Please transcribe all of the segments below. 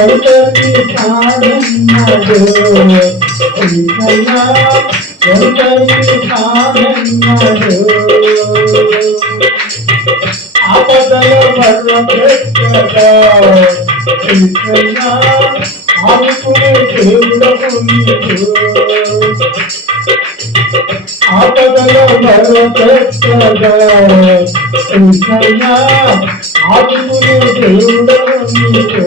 ఒంటరి కాదన్నాడు ఏసయ్యా, ఒంటరి కాదన్నాడు. ఆపదలో బలపెట్టగా ఏసయ్యా, ఆదుకునే దేవుడవు నీవు. ఆపదలో బలపెట్టగా ఏసయ్యా, ఆదుకునే దేవుడవు నీవు.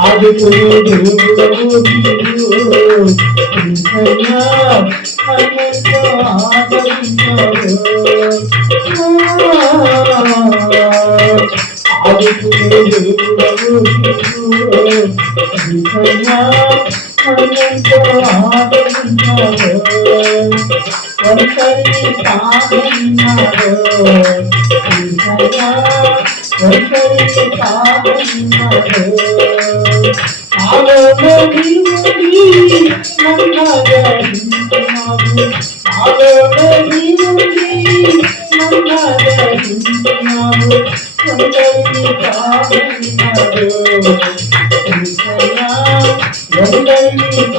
ఆదుకునే దేవుడవు నీవు. ఏసయ్యా, అన్నింటిలో ఆదరించావు. ఆదుకునే దేవుడవు నీవు. ఏసయ్యా, అన్నింటిలో ఆదరించావు. ఒంటరి కాదన్నాడు ఏసయ్యా, ఒంటరి కాదన్నాడు. నాలోనే నీవుండి నన్నగరించినావు. నాలోనే నీవుండి నన్నగరించినావు. ఒంటరి కాదన్నాడు ఏసయ్యా, ఒంటరి కాదన్నాడు.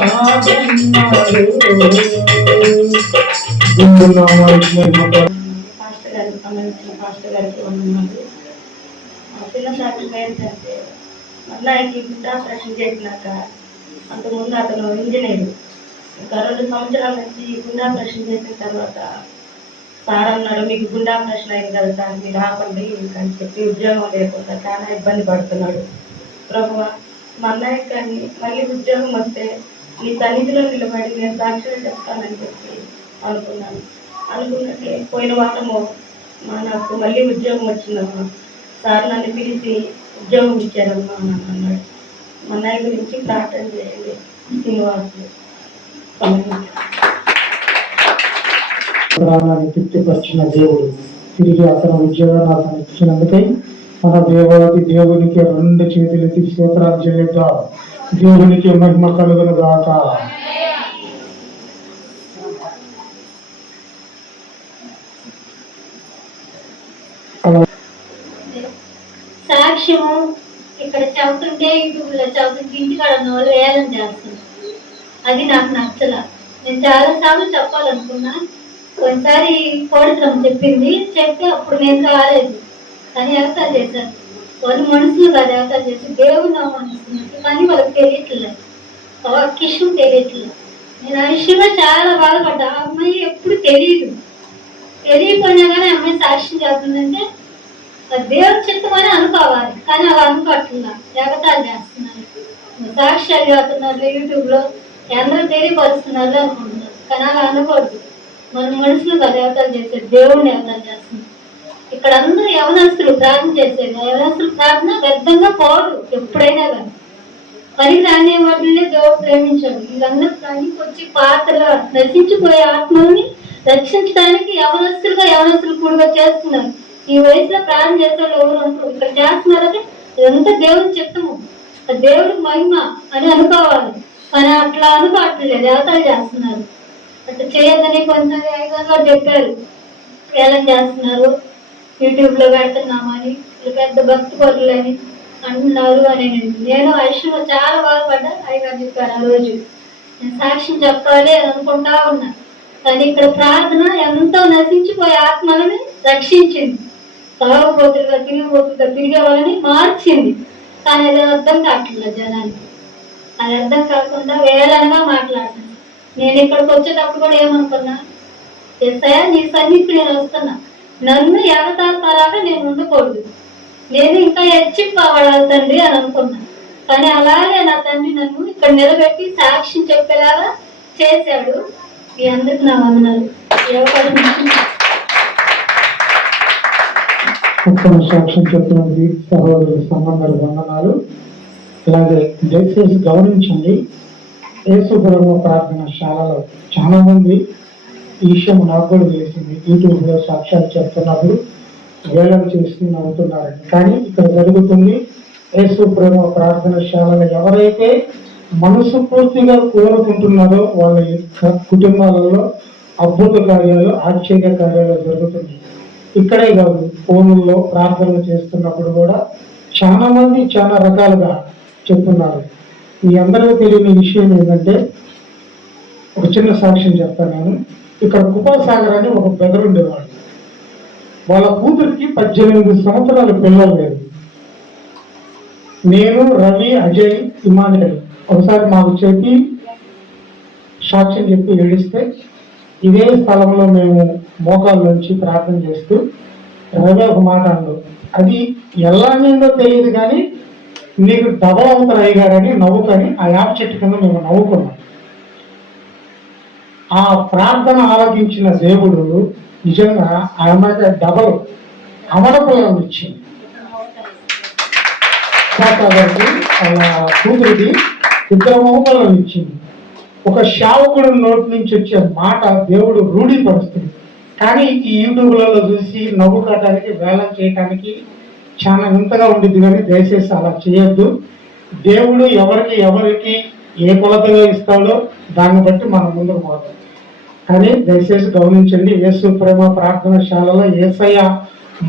పాస్టర్ గారికి వందనాలు. చిన్న సాక్షి ఏంటంటే మళ్ళీ గుండె ఆపరేషన్ చేసినాక అంతకుముందు అతను ఇంజనీర్. ఇంకా 2 సంవత్సరాల నుంచి గుండె ఆపరేషన్ చేసిన తర్వాత సార్ అన్నారు, మీకు గుండె ఆపరేషన్ అయింది కదా సార్, మీరు ఆపండి అని చెప్పి ఉద్యోగం లేకుండా చాలా ఇబ్బంది పడుతున్నాడు. ప్రభువా, మా అన్నయ్య కానీ మళ్ళీ ఉద్యోగం వస్తే నీ సన్నిధిలో నిలబడి నేను సాక్షిగా చెప్తానని చెప్పి అనుకున్నట్లే పోయిన వారము నాకు మళ్ళీ ఉద్యోగం వచ్చిందమ్మా. సార్ నన్ను పిలిచి ఉద్యోగం ఇచ్చారమ్మా అని అన్నాడు. మా అన్నయ్య గురించి ప్రార్థన చేయండి. శ్రీనివాసులు తృప్తిపరిచిన దేవుడు తిరిగి అతను ఉద్యోగాన్ని అతను ఇచ్చినందుకై మన దేవాది దేవునికి 2 చేతులెత్తి స్తోత్రాలు చెల్లిద్దాం. దేవునికి మహిమ కలుగును గాక. సాక్ష్యము ఇక్కడ చదువుతుంటే యూట్యూబ్లో చదువుతుంటే ఇంటికాడ ఉన్న వాళ్ళు వేలం చేస్తున్నారు. అది నాకు నచ్చల. నేను చాలాసార్లు చెప్పాలనుకున్నా. ఒకసారి కోడిశ్రమ చెప్తే అప్పుడు నేను రాలేదు, కానీ ఎగతాలు చేశారు. వాళ్ళు మనుషులు కాదు ఎగతాలు చేసి దేవుడు నా మనసుకున్నట్టు, కానీ వాళ్ళకి తెలియట్లేదు, కిషం తెలియట్లేదు. నేను ఆ విషయంలో చాలా బాధపడ్డా. ఆ అమ్మాయి ఎప్పుడు తెలియకపోయినా కానీ అమ్మాయి సాక్ష్యం చేస్తుందంటే దేవుడు చిత్తమని అనుకోవాలి, కానీ అలా అనుకోవట్లా, ఎగతాలు చేస్తున్నారు, సాక్ష్యాలు చేస్తున్నారు యూట్యూబ్లో, అందరూ తెలియపరుస్తున్నారు అనుకుంటున్నారు. కానీ అలా అనకూడదు. మనం మనుషులు కదా ఎగతాలు చేసేది, దేవుడిని ఎగతాలు చేస్తున్నారు. ఇక్కడ అందరూ యవనస్తులు ప్రార్థన చేసేది. యవనస్తులు ప్రార్థన వ్యర్థంగా పోదు ఎప్పుడైనా కానీ. పనికి రాని వాటినే దేవుడు ప్రేమించాడు. వీళ్ళందరూ పనికి వచ్చి పాత్రలో నశించిపోయే ఆత్మల్ని రక్షించడానికి యవనస్తులు కూడా చేస్తున్నారు. ఈ వయసులో ప్రార్థన చేసే వాళ్ళు ఎవరు అంటారు? ఇక్కడ చేస్తున్నారంటే ఇదంతా దేవుని చిత్తము, దేవుడికి మహిమ అని అనుకోవాలి. కానీ అట్లా అనుకోవట్లేదు, దేవతలు చేస్తున్నారు. అట్లా చేయొద్దని కొంచెం ఐదుగా చెప్పారు. ఏలం చేస్తున్నారు, యూట్యూబ్లో పెడుతున్నామని, పెద్ద భక్తి పరులని అంటున్నారు అని. నేను ఆ విషయంలో చాలా బాధపడ్డా. అయ్యగారు చెప్పారు ఆ రోజు, నేను సాక్ష్యం చెప్పాలి అని అనుకుంటా ఉన్నా. కానీ ఇక్కడ ప్రార్థన ఎంతో నశించిపోయే ఆత్మలని రక్షించింది. తాగుబోతులుగా తిరిగే వాళ్ళని మార్చింది. కానీ అది అర్థం కావట్లేదు జనానికి. అది అర్థం కాకుండా వేరేగా మాట్లాడుతున్నాను. నేను ఇక్కడికి వచ్చేటప్పుడు కూడా ఏమనుకున్నా, ఎస్ఐ నీ సన్నిధికి నేను వస్తున్నా, నన్ను ఎగతాళిలాగా నేను ఉండకూడదు, నేను ఇంకా హెచ్చిపోవాలి తండ్రి అని అనుకున్నా. కానీ అలాగే నా తండ్రి నన్ను ఇక్కడ నిలబెట్టి సాక్ష్యం చెప్పేలాగా చేశాడు. మీ అందరికి నా వందనాలు. సాక్ష్యం చెప్పినది సహోదరు సంబంధాలు వందనాలు. అలాగే దయచేసి గమనించండి, యేసుప్రభు ప్రార్థనశాలలో చాలా మంది ఈ విషయం నాకు కూడా తెలిసింది. యూట్యూబ్లో సాక్ష్యాలు చెప్తున్నప్పుడు వేలం చేసి నవ్వుతున్నారని. కానీ ఇక్కడ జరుగుతుంది, యేసుప్రభు ప్రార్థనశాలలో ఎవరైతే మనసు పూర్తిగా కోరుకుంటున్నారో వాళ్ళ కుటుంబాలలో అద్భుత కార్యాలు, ఆశ్చర్య కార్యాలు జరుగుతుంది. ఇక్కడే కాదు, ఫోన్లో ప్రార్థనలు చేస్తున్నప్పుడు కూడా చాలా మంది చాలా రకాలుగా చెప్తున్నారు. మీ అందరికీ తెలియని విషయం ఏంటంటే, ఒక చిన్న సాక్ష్యం చెప్తాను నేను. ఇక్కడ కుపాసాగర్ అని ఒక బ్రదర్ ఉండేవాడు. వాళ్ళ కూతురికి 18 సంవత్సరాల పిల్లలు లేదు. నేను, రవి, అజయ్, ఇమానుయల్ ఒకసారి మాకు చెప్పి సాక్ష్యం చెప్పి ఏడిస్తే, ఇదే స్థలంలో మేము మోకాళ్ళ నుంచి ప్రార్థన చేస్తూ రవి ఒక మాట అన్నాడు. అది ఎలా నిందో తెలియదు కానీ నీకు డబల్ అవుతారు అయ్యాడని నవ్వుకొని ఆ యాప చెట్టు కింద మేము నవ్వుకున్నాం. ఆ ప్రార్థన ఆలోచించిన దేవుడు నిజంగా ఆమెకి డబల్ అమర పిల్లలు ఇచ్చింది. కాబట్టి వాళ్ళ కూతురికి 2 మగపిల్లలు ఇచ్చింది. ఒక శావకుడు నోటి నుంచి వచ్చే మాట దేవుడు రూఢీపరుస్తుంది. కానీ ఈ యూట్యూబ్లలో చూసి నవ్వుకోవటానికి వేలం చేయటానికి చాలా వింతగా ఉండిద్ది. కానీ దయచేసి అలా చేయొద్దు. దేవుడు ఎవరికి ఏ కొలతగా ఇస్తాడో దాన్ని బట్టి మనం ముందుకు పోతాం. కానీ దయచేసి గమనించండి, యేసు ప్రేమ ప్రార్థనశాలలో యేసయ్య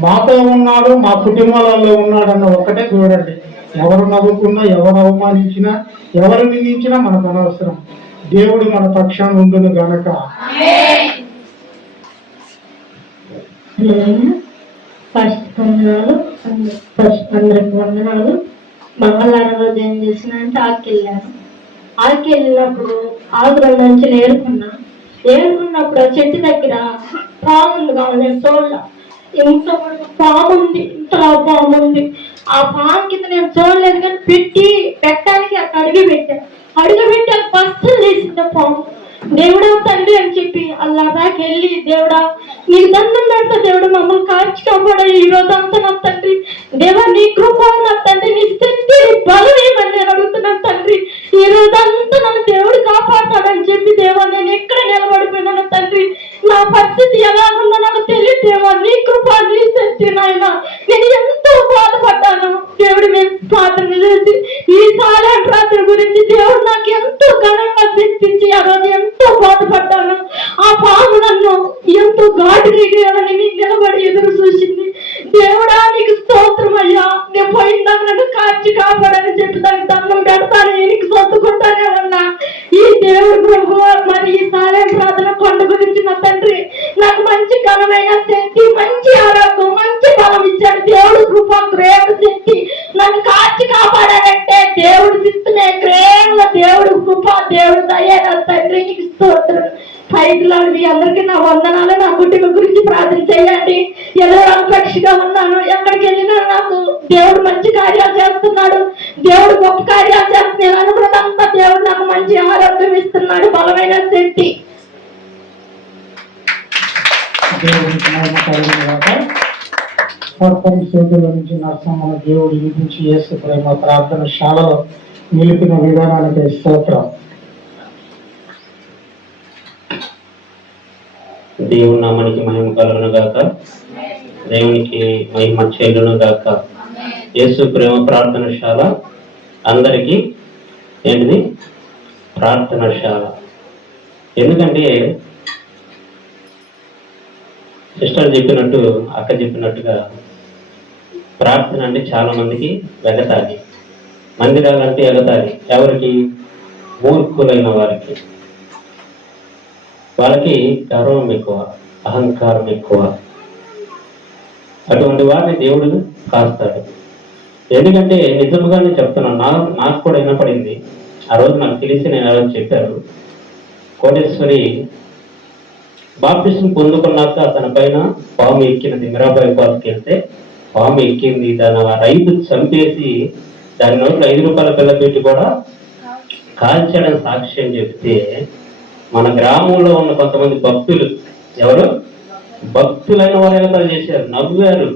మాతో ఉన్నాడు, మా కుటుంబాలలో ఉన్నాడు అన్న ఒక్కటే చూడండి. ఎవరు నవ్వుకున్నా, ఎవరు అవమానించినా, ఎవరు నిందించినా మనకు అనవసరం. దేవుడు మన పక్షాన్ని ఉండును గనక. అందరికి వందనాలు. మంగళవారం రోజు ఏం చేసిన అంటే ఆకి వెళ్ళినప్పుడు ఆకుల నుంచి ఏరుకున్నప్పుడు ఆ చెట్టు దగ్గర పాముంది కావాలి. నేను చూడాల, ఇంత పాము ఉంది, ఇంత పాము ఉంది. ఆ పాము కింద నేను చూడలేదు కానీ పెట్టడానికి అక్కడ అడుగు పెట్టి అది పస్తులు తీసింది పాము. దేవుడా తండ్రి అని చెప్పి అలా దాకా వెళ్ళి, దేవుడా నీకు దండం పెడతా, దేవుడు మమ్మల్ని కాచి కాపాడా ఈ రోజు అంతా నా తండ్రి. దేవా నీ కృప నా తండ్రి, నీ శక్తి బలం ఏమని నేను అడుగుతున్నాను తండ్రి. ఈ రోజు అంతా నన్ను దేవుడు కాపాడతాడని చెప్పి, దేవా నేను ఎక్కడ నిలబడిపోయినాను తండ్రి. నా పరిస్థితి ఎలా ఉందో నాకు తెలియదు దేవా. నీ కృప నీ శక్తి నాయన. నేను ఎంతో బాధపడ్డాను దేవుడు. మేము ప్రార్థన చేసి ఈ సాలెంట్ రాత్రి గురించి దేవుడు నాకు ఎంతో ఘనంగా శక్తించి ఆ రోజు ఎంతో బాధపడ్డాను. ఆ పాము నన్ను ఎంతో ఘాటుని నిలబడి ఎదురు చూసింది. దేవుడా నీకు స్తోత్రం అయ్యా, నేను పోయిందా నన్ను కాచి కాపాడని చెప్పి దానికి దండం పెడతాను, నీకు సొత్తుకుంటానే ఉన్నా. ఈ దేవుడు ప్రభు మరి ఈ సాలెంట్ ప్రార్థన కొండ గురించి నా తండ్రి నాకు మంచి ఘనమైన శక్తి, మంచి ఆరోగ్యం, మంచి బలం ఇచ్చాడు. దేవుడు కృప గ్రేట్ శక్తి నన్ను కాచి కాపాడాడంటే దేవుడు చిత్తమే గ్రేట్ల దేవుడు కృప, దేవుడు దయ నా తండ్రి నీకు స్తోత్రం. పైకిలాడు మీ అందరికీ నా వందనాలు. నా కుటుంబం గురించి ప్రార్థన చేయండి. ఎలా అపేక్షగా ఉన్నాను, ఎక్కడికి వెళ్ళినా నాకు దేవుడు మంచి కార్యాలు చేస్తున్నాడు, దేవుడు గొప్ప కార్యాలు చేస్తున్నాడు. నేను అనుకున్నదంతా దేవుడు నాకు మంచి ఆరోగ్యం ఇస్తున్నాడు, బలమైన శక్తి. చేతుల నుంచి నరసింహ దేవుడు విధించి యేసు ప్రేమ ప్రార్థనశాలలో నిలిపిన విధానానికి స్తోత్రం. దేవుని నామానికి మహిమ కలుగును గాక. దేవునికి మహిమ చెల్లును గాక. యేసు ప్రేమ ప్రార్థనశాల అందరికీ ఏంటిది ప్రార్థనశాల. ఎందుకంటే సిస్టర్ చెప్పినట్టు, అక్క చెప్పినట్టుగా ప్రార్థన అంటే చాలా మందికి వెగతాలి. మందిరాలంటే ఎగతాలి. ఎవరికి? మూర్ఖులైన వారికి. వాళ్ళకి గర్వం ఎక్కువ, అహంకారం ఎక్కువ. అటువంటి వారిని దేవుడు కాస్తాడు. ఎందుకంటే నిజంగానే చెప్తున్నాను, నాకు కూడా వినపడింది. ఆ రోజు నాకు తెలిసి నేను ఎవరు చెప్పారు, కోటేశ్వరి బాప్టిజం పొందుకున్నాక తన పైన పాము ఎక్కినది. మీరాబాయి పాలకి వెళ్తే పాము ఎక్కింది. దాని రైతు చంపేసి దాని నోట్లో 5 రూపాయల పిల్ల పెట్టి కూడా కాల్చాడని సాక్ష్యం చెప్తే, మన గ్రామంలో ఉన్న కొంతమంది భక్తులు, ఎవరు భక్తులైన వారు ఎలా చేశారు, నవ్వారు.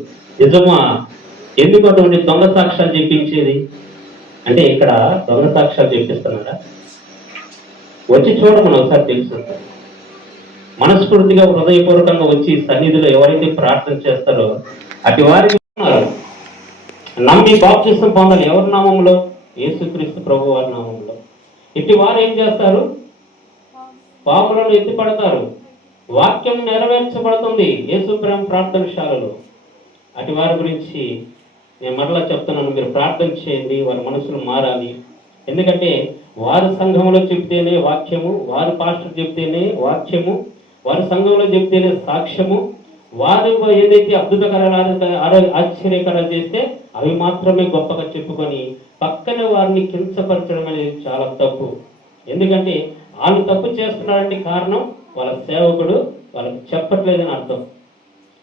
నిజమా? ఎందుకు అటువంటి దొంగ సాక్ష్యాలు చెప్పించేది? అంటే ఇక్కడ దొంగ సాక్ష్యాలు చెప్పిస్తున్నారా? వచ్చి చూడమని ఒకసారి తెలుసు. మనస్ఫూర్తిగా హృదయపూర్వకంగా వచ్చి సన్నిధిలో ఎవరైతే ప్రార్థన చేస్తారో అటు వారికి నమ్మి బాప్తిసం పొందాలి. ఎవరి నామంలో? యేసుక్రీస్తు ప్రభు వారి నామంలో. ఇటు వారు ఏం చేస్తారు? పాపులను ఎత్తిపడతారు. వాక్యం నెరవేర్చబడుతుంది యేసు ప్రేమ ప్రార్థనశాలలో. అటు వారి గురించి నేను మరలా చెప్తున్నాను, మీరు ప్రార్థన చేయండి, వారి మనసులు మారాలి. ఎందుకంటే వారి సంఘంలో చెప్తేనే వాక్యము, వారి పాస్టర్ చెప్తేనే వాక్యము, వారి సంఘంలో చెప్తేనే సాక్ష్యము, వారు ఏదైతే అద్భుతకరాలు ఆశ్చర్యకరాలు చేస్తే అవి మాత్రమే గొప్పగా చెప్పుకొని పక్కన వారిని కించపరచడం అనేది చాలా తప్పు. ఎందుకంటే వాళ్ళు తప్పు చేస్తున్నారంటే కారణం వాళ్ళ సేవకుడు వాళ్ళకి చెప్పట్లేదని అర్థం,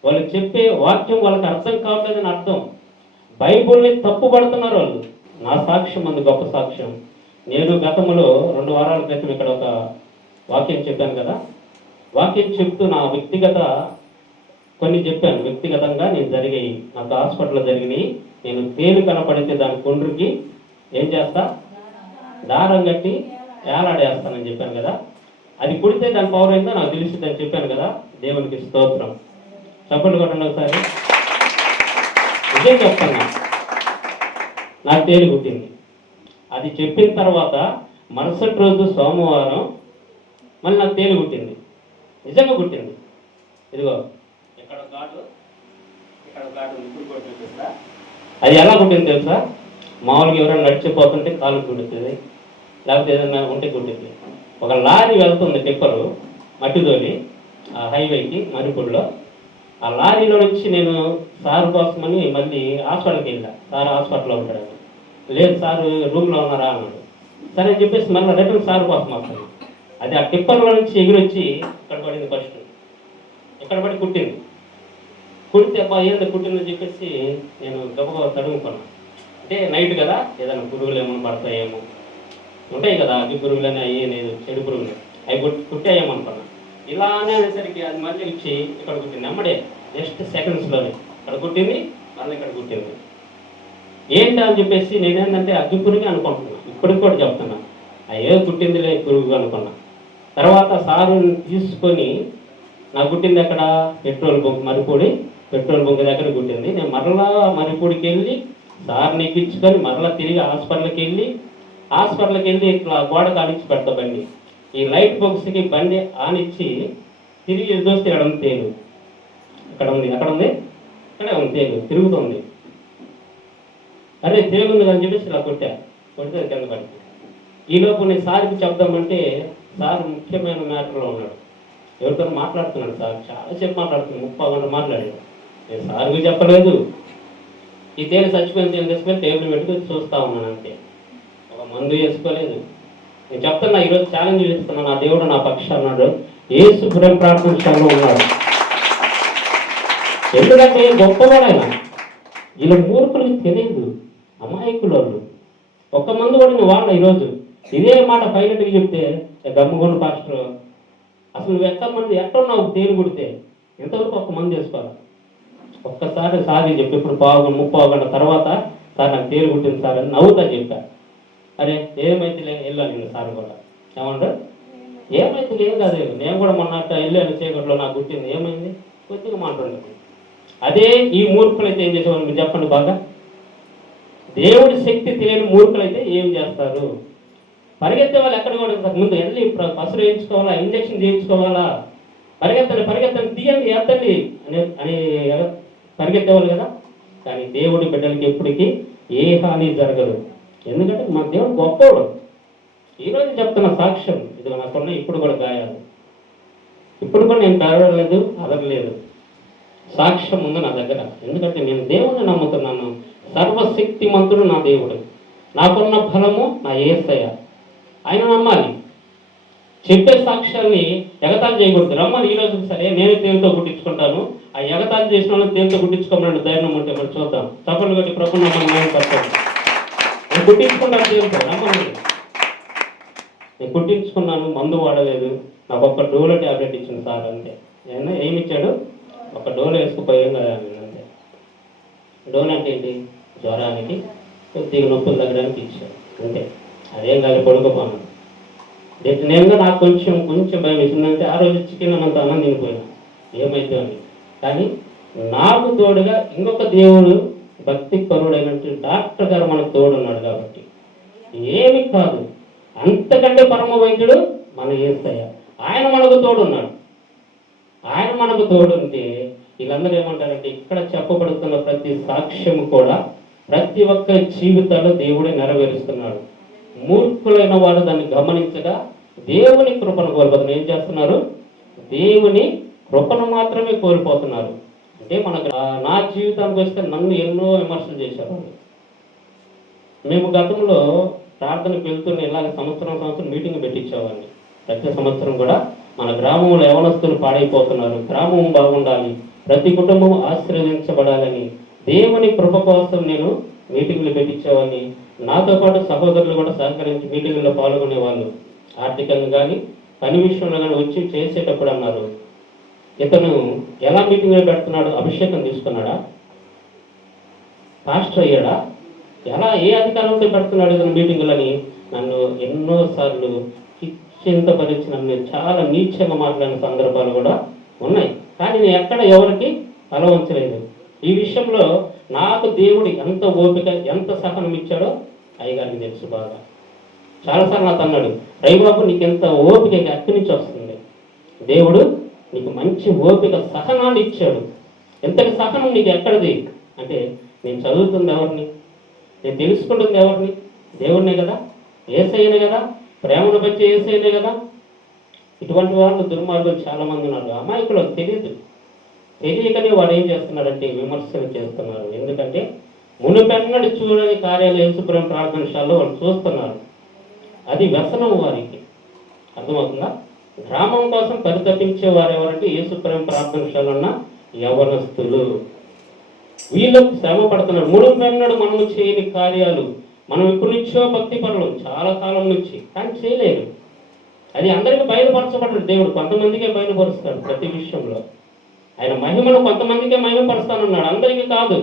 వాళ్ళు చెప్పే వాక్యం వాళ్ళకి అర్థం కావట్లేదని అర్థం, బైబుల్ని తప్పు పడుతున్నారు వాళ్ళు. నా సాక్ష్యం అందు గొప్ప సాక్ష్యం. నేను గతంలో 2 వారాల క్రితం ఇక్కడ ఒక వాక్యం చెప్పాను కదా, వాక్యం చెప్తూ నా వ్యక్తిగత కొన్ని చెప్పాను. వ్యక్తిగతంగా నేను జరిగాయి, నాకు హాస్పిటల్లో జరిగినాయి. నేను తేలు కనపడితే దాని కొండ్రుకి ఏం చేస్తా, దారం కట్టి ఏలాడేస్తానని చెప్పాను కదా. అది కుడితే దాని పవర్ అయిందో నాకు తెలుస్తుందని చెప్పాను కదా. దేవునికి స్తోత్రం. చప్పట్లు కొట్టండి ఒకసారి. నిజం చెప్తున్నా, నాకు తేలు కుట్టింది. అది చెప్పిన తర్వాత మరుసటి రోజు సోమవారం మళ్ళీ నాకు తేలు కుట్టింది, నిజంగా కుట్టింది. ఇదిగో ఇక్కడ ఘాటు, ఇక్కడ ఘాటు ఇప్పుడు కొట్టిందా. అది ఎలా కుట్టింది తెలుసా? మామూలుగా ఎవరైనా నడిచిపోతుంటే కాలు కుడుతుంది, లేకపోతే ఏదైనా ఉంటే కుట్టింది. ఒక లారీ వెళ్తుంది టిప్పరు మట్టిదోలి ఆ హైవేకి మరిపూడిలో. ఆ లారీలో నుంచి నేను సార్ కోసమని మళ్ళీ హాస్పిటల్కి వెళ్ళా. సార్ హాస్పిటల్లో ఉంటాడు. లేదు సార్ రూమ్లో ఉన్నారా అన్నాడు. సరే అని చెప్పేసి మళ్ళీ రిటర్న్ సార్ కోసం వస్తాను. అది ఆ టిప్పర్లో నుంచి ఎగిరొచ్చి ఇక్కడ పడింది. ఫస్ట్ ఇక్కడ పడి కుట్టింది. కుడితే అబ్బా ఏందో కుట్టిందని చెప్పేసి నేను గబగబా తడుముకున్నాను. అంటే నైట్ కదా, ఏదైనా పురుగులు ఏమైనా పడతాయేమో, ఉంటాయి కదా అగ్గి పురుగులని, అవి లేదు చెడు పురుగులు, అవి కుట్టాయేమనుకున్నాను. ఇలానే అనేసరికి అది మళ్ళీ వచ్చి ఇక్కడ కుట్టింది. అమ్మడే జస్ట్ సెకండ్స్లోనే ఇక్కడ కుట్టింది, మళ్ళీ ఇక్కడ కుట్టింది. ఏంటి అని చెప్పేసి నేనేంటంటే అగ్గి పురుగు అనుకుంటున్నాను. ఇప్పటికి కూడా చెప్తున్నా, అయ్యో కుట్టిందిలే పురుగు అనుకున్నా. తర్వాత సారు తీసుకొని నాకు కుట్టింది ఎక్కడ, petrol bunk Maripudi petrol bunk దగ్గర కుట్టింది. నేను మరలా మరిపూడికి వెళ్ళి సార్ని ఎక్కించుకొని మరలా తిరిగి హాస్పిటల్కి వెళ్ళి ఇట్లా గోడ కానిచ్చి పెడతా బండి. ఈ లైట్ బాక్స్కి బండి ఆనిచ్చి తిరిగి ఎదురొస్తే ఇక్కడ ఉంది తేలు, ఇక్కడ ఉంది, అక్కడ ఉంది, ఇక్కడే ఉంది తేలు తిరుగుతుంది. అరే తేలు ఉంది అని చెప్పేసి ఇలా కొట్టితే కింద పడి. ఈలోపు నేను సార్కి చెప్దామంటే సార్ ముఖ్యమైన మ్యాటర్లో ఉన్నాడు, ఎవరితో మాట్లాడుతున్నాడు. సార్ చాలాసేపు మాట్లాడుతున్నాడు, 30 గంటలు మాట్లాడాడు. నేను సార్కి చెప్పలేదు. ఈ తేలి చచ్చిపోయింది ఏం తీసుకొని టేబుల్ పెట్టుకొని చూస్తూ ఉన్నాను అంతే, ఒక మందు వేసుకోలేదు. నేను చెప్తున్నా, ఈరోజు ఛాలెంజ్ చేస్తున్నా, నా దేవుడు నా పక్షాన ఉన్నాడు, యేసు ప్రేమ ప్రార్థనలో ఉన్నాడు. ఎందుకంటే గొప్పవాడు ఆయన. వీళ్ళ మూర్ఖులకు తెలియదు, అమాయకులు వాళ్ళు. ఒక్క మందు పడిన వాళ్ళ ఈరోజు ఇదే మాట పైలట్కి చెప్తే గమ్ముగొండ పాస్టర్ అసలు నువ్వు ఎక్కడున్నావు తేలు కుడితే ఎంతవరకు ఒక్క మంది వేసుకోవాలి. ఒక్కసారి సారి చెప్పి ఇప్పుడు 30 గంటల తర్వాత సార్ నాకు తేలు కుట్టింది సార్ అని నవ్వుతా చెప్పా. అరే ఏమైతే వెళ్ళాను నేను సార్ కూడా ఏమంటారు, ఏమైతే ఏం కాదు, నేను కూడా మొన్న వెళ్ళాను చీకట్లో నాకు కుట్టింది, ఏమైంది కొద్దిగా మాట్లాడలేదు. అదే ఈ మూర్ఖులైతే ఏం చేసేవాళ్ళు మీరు చెప్పండి బాగా. దేవుడి శక్తి తెలియని మూర్ఖులైతే ఏం చేస్తారు? పరిగెత్తే వాళ్ళు ఎక్కడ కూడా ముందు వెళ్ళి పసురు వేయించుకోవాలా, ఇంజక్షన్ చేయించుకోవాలా, పరిగెత్తని తీయండి ఎత్తండి అని పరిగెత్తేవాళ్ళు కదా. కానీ దేవుడి బిడ్డలకి ఎప్పటికీ ఏ హాని జరగదు. ఎందుకంటే మా దేవుడు గొప్పవాడు. ఈరోజు చెప్తున్న సాక్ష్యం ఇది నాకున్న ఇప్పుడు కూడా గాయాలు, ఇప్పుడు కూడా నేను కారలేదు అదరలేదు, సాక్ష్యం ఉంది నా దగ్గర. ఎందుకంటే నేను దేవుడిని నమ్ముతున్నాను. సర్వశక్తిమంతుడు నా దేవుడు, నాకున్న బలము నా యేసయ్య. ఆయన నమ్మాలి. చెప్పే సాక్ష్యాన్ని ఎగతాళి చేయకూడదు. రమ్మని ఈరోజు సరే నేనే తేలితో గుట్టించుకుంటాను, ఆ ఎగతాళి చేసిన వాళ్ళని తేలితో గుట్టించుకోమని ధైర్యం ఉంటే మరి చూద్దాం. చప్పట్లు కొట్టి ప్రభుత్వం నమ్మని పడతాను. నేను గుట్టించుకుంటాను తేలితో, నమ్మని. నేను గుట్టించుకున్నాను, మందు వాడలేదు, నాకు ఒక్క డోలో ట్యాబ్లెట్ ఇచ్చింది సార్ అంతే. ఏమి ఇచ్చాడు, ఒక డోలో వేసుకుపోయాం కదా అంతే. డోలో అంటే ఏంటి, జ్వరానికి కొద్దిగా నొప్పులు తగ్గడానికి ఇచ్చాడు అంతే. అదేం కాదు, పడుకోపోను. నేను నాకు కొంచెం భయం వేసిందంటే ఆ రోజు చికెన్ అన్నంత అన్నం తినిపోయినా ఏమైతే అని. కానీ నాకు తోడుగా ఇంకొక దేవుడు భక్తి పరుడైనట్టు డాక్టర్ గారు మనకు తోడున్నాడు కాబట్టి ఏమి కాదు. అంతకంటే పరమ వైద్యుడు మన యేసయ్య. ఆయన మనకు తోడున్నాడు. ఆయన మనకు తోడుంటే వీళ్ళందరూ ఏమంటారంటే ఇక్కడ చెప్పబడుతున్న ప్రతి సాక్ష్యం కూడా ప్రతి ఒక్క జీవితాల్లో దేవుడే నెరవేరుస్తున్నాడు. మూర్ఖులైన వారు దాన్ని గమనించగా దేవుని కృపను కోల్పోతున్నారు. ఏం చేస్తున్నారు? దేవుని కృపను మాత్రమే కోల్పోతున్నారు. అంటే నా జీవితానికి వస్తే నన్ను ఎన్నో విమర్శలు చేశారు. మేము గతంలో ప్రార్థనకు వెళ్తున్న ఇలాగ సంవత్సరం మీటింగ్ పెట్టించేవాడిని. ప్రతి సంవత్సరం కూడా మన గ్రామంలో యవనస్తులు పాడైపోతున్నారు, గ్రామం బాగుండాలి, ప్రతి కుటుంబం ఆశీర్వదించబడాలని దేవుని కృప కోసం నేను మీటింగ్లు పెట్టించేవాడిని. నాతో పాటు సహోదరులు కూడా సహకరించి మీటింగ్లో పాల్గొనేవాళ్ళు. ఆర్థికంగా కానీ పని విషయంలో కానీ వచ్చి చేసేటప్పుడు అన్నారు, ఇతను ఎలా మీటింగ్లో పెడుతున్నాడు? అభిషేకం తీసుకున్నాడా? పాస్టర్ అయ్యాడా? ఎలా ఏ అధికారంతో పెడుతున్నాడు ఇతను మీటింగులని నన్ను ఎన్నోసార్లు చింతపరిచి నన్ను చాలా నీచంగా మాట్లాడిన సందర్భాలు కూడా ఉన్నాయి. కానీ నేను ఎక్కడ ఎవరికి తల వంచలేదు. ఈ విషయంలో నాకు దేవుడు ఎంత ఓపిక, ఎంత సహనం ఇచ్చాడో అయ్యగారికి తెలుసు బాగా. చాలాసార్లు నాకు అన్నాడు, రవిబాబు నీకు ఎంత ఓపిక ఎక్కడి నుంచి వస్తుంది? దేవుడు నీకు మంచి ఓపిక సహనాన్ని ఇచ్చాడు. ఎంతటి సహనం నీకు ఎక్కడిది అంటే, నేను చదువుతుంది ఎవరిని, నేను తెలుసుకుంటుంది ఎవరిని? దేవుడినే కదా, యేసయ్యనే కదా, ప్రేమను బట్టి యేసయ్యనే కదా. ఇటువంటి వాళ్ళు దుర్మార్గులు చాలామంది ఉన్నారు. అమాయకులు తెలియకనే వాడు ఏం చేస్తున్నాడంటే విమర్శలు చేస్తున్నారు. ఎందుకంటే మునుపెన్నడు చూడని కార్యాలు యేసుప్రభు ప్రార్థనశాలలో వాళ్ళు చూస్తున్నారు. అది వ్యసనం వారికి. అర్థమవుతుందా? గ్రామం కోసం పరితపించే వారు ఎవరంటే యేసుప్రభు ప్రార్థనశాలలో ఉన్న యవనస్తులు. వీళ్ళు శ్రమ పడుతున్నారు. మునుపెన్నడు మనము చేయని కార్యాలు, మనం ఇప్పుడు నుంచో భక్తి పనులు చాలా కాలం నుంచి, కానీ చేయలేదు. అది అందరికీ బయలుపరచబడ్డాడు దేవుడు. కొంతమందికే బయలుపరుస్తాడు ప్రతి విషయంలో. ఆయన మహిమను కొంతమందికే మహిమపరుస్తానన్నాడు, అందరికీ కాదు.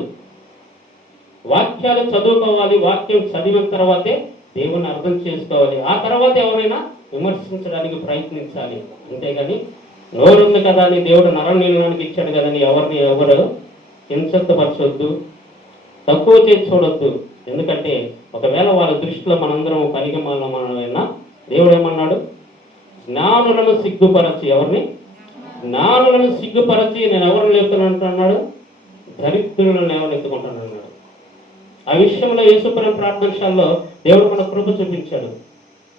వాక్యాలు చదువుకోవాలి, వాక్యం చదివిన తర్వాతే దేవుని అర్థం చేసుకోవాలి. ఆ తర్వాత ఎవరైనా విమర్శించడానికి ప్రయత్నించాలి. అంతేగాని నోరుంది కదా అని దేవుడు నరనీయడానికి ఇచ్చాడు కదని ఎవరు హింసపరచొద్దు, తక్కువ చేసి చూడొద్దు. ఎందుకంటే ఒకవేళ వాళ్ళ దృష్టిలో మనందరం పనికిమాలమైనా దేవుడు ఏమన్నాడు? జ్ఞానులను సిగ్గుపరచి, ఎవరిని? జ్ఞానులను సిగ్గుపరచి నేను ఎవరిని లేపుతానంటున్నాడు? దరిద్రులను ఎవరు ఎత్తుకుంటానన్నాడు. ఆ విషయంలో యేసుప్రభు ప్రార్థనశాలలో దేవుడు మన కృప చూపించాడు.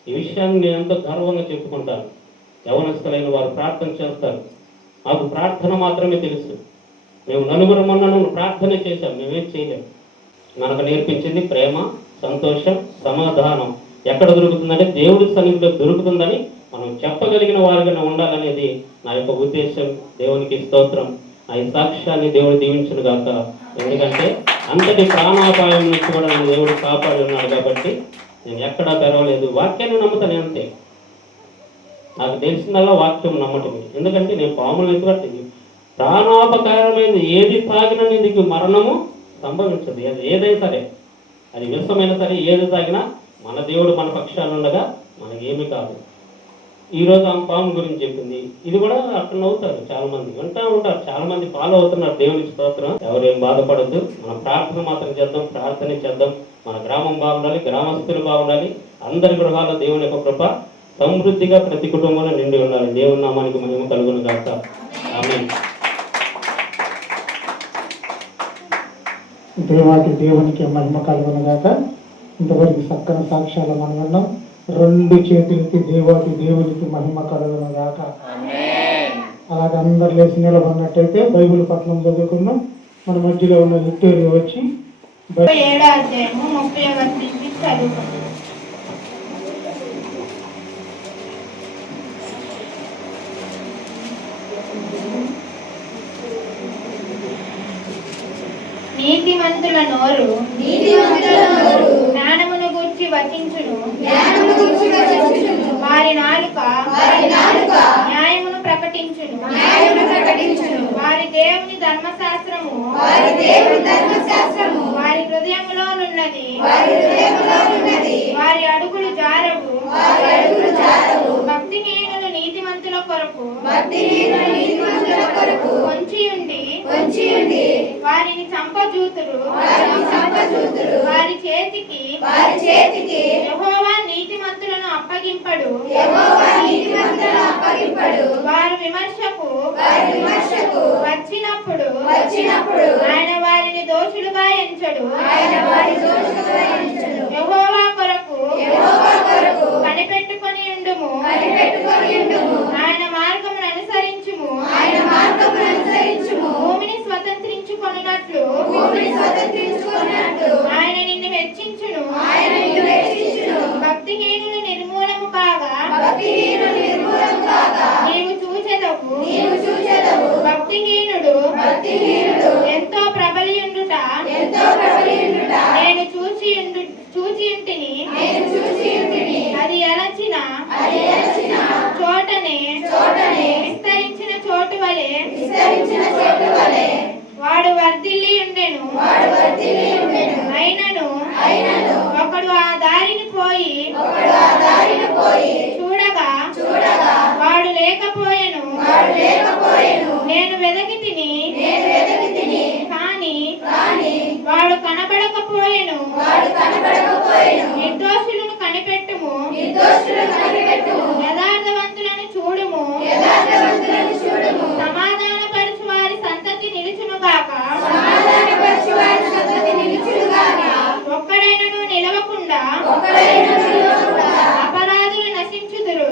ఈ విషయాన్ని నేను ఎంతో గర్వంగా చెప్పుకుంటాను. యవనస్తులైన వారు ప్రార్థన చేస్తారు. మాకు ప్రార్థన మాత్రమే తెలుసు. మేము నలుగురు మొన్నను ప్రార్థన చేశాం, మేమేం చేయలేము. మనకు నేర్పించింది ప్రేమ, సంతోషం, సమాధానం. ఎక్కడ దొరుకుతుందంటే దేవుడి సన్నిధిలో దొరుకుతుందని మనం చెప్పగలిగిన వారిగా ఉండాలనేది నా యొక్క ఉద్దేశం. దేవునికి స్తోత్రం. ఆ సాక్ష్యాన్ని దేవుడు దీవించును గాక. ఎందుకంటే అంతటి ప్రాణాపాయం నుంచి కూడా నన్ను దేవుడు కాపాడి ఉన్నాడు కాబట్టి నేను ఎక్కడా తెరవలేదు. వాక్యాన్ని నమ్ముతాను అంతే. నాకు తెలిసిందల్లా వాక్యం నమ్మటమే. ఎందుకంటే నేను పాములు ఎత్తుకట్టింది. ప్రాణాపకారమైన ఏది తాగినా నీకు మరణము సంభవించదు. ఏదైనా సరే, అది విషమైనా సరే, ఏది తాగినా మన దేవుడు మన పక్షాలు ఉండగా మనకేమీ కాదు. ఈరోజు ఆ పాము గురించి చెప్పింది. ఇది కూడా అక్కడ నవ్వుతారు చాలా మంది, వింటూ ఉంటారు. చాలా మంది ఫాలో అవుతున్నారు. దేవునికి స్తోత్రం. ఎవరేం బాధపడద్దు. మనం ప్రార్థన మాత్రం చేద్దాం, ప్రార్థన చేద్దాం. మన గ్రామం బాగుండాలి, గ్రామస్తులు బాగుండాలి. అందరి గృహాల్లో దేవుని యొక్క కృప సమృద్ధిగా ప్రతి కుటుంబంలో నిండి ఉండాలి. దేవుని నామానికి మహిమ కలుగును గాక. ఆమేన్. దేవునికి మహిమ కలుగును గాక. ఇంతవరకు చక్కని సాక్ష్యాలు మనం విన్నాం. రెండు చేతులకి దేవునికి మహిమ కలుగును గాక. అలాగే అందరు లేచి నిలబడినట్టయితే బైబిల్ పట్నం చదువుకున్నాం. మన మధ్యలో ఉన్న విక్టోరియా వచ్చి 7వ అధ్యాయము 30వ నుంచి చదువుకుందాం. నీతిమంతుల నోరు జ్ఞానమును గూర్చి వచించును, వారి నాలుక న్యాయమును ప్రకటించును. వారి దేవుని ధర్మశాస్త్రము వారి హృదయములోనున్నది. వారి అడుగులు జారవు. భక్తిహీనులు నీతిమంతుల కొరకు పొంచి ఉండి వారిని చంపజూతురు. వారి చేతికి యెహోవా నీతిమంతులను అప్పగింపడు. వారు విమర్శకు వచ్చినప్పుడు ఆయన వారిని దోషులుగా ఎంచడు. యెహోవా కొరకు కనిపెట్టుకొని ఉండుము. ఆయన మార్గమును అనుసరించుము. భూమిని స్వతంత్రించుకొనున్నట్లు ఆయన నిన్ను హెచ్చించును. భక్తిహీనులు నిర్మూలము కాగా నీవు చూచెదవు. భక్తిహీనుడు ఎంతో ప్రబలియుండుట నేను చూచి ఉంటిని. అది ఎలచిన చోటనే విస్తరించిన చోటు వలె వాడు వర్ధిల్లి ఉండెను. అయినను ఒకడు ఆ దారిని పోయి చూడగా వాడు లేకపోయెను. నేను వెదకి తిని కాని వాడు కనబడకపోయెను. నిర్దోషులను కనిపెట్టుము. యథార్థవంతులను చూడుము. సమాధానపరచు వారి సంతతి నిలుచునుగాక. ఒక్కడైనను నిలవకుండా అపరాధులు నశించుదురు.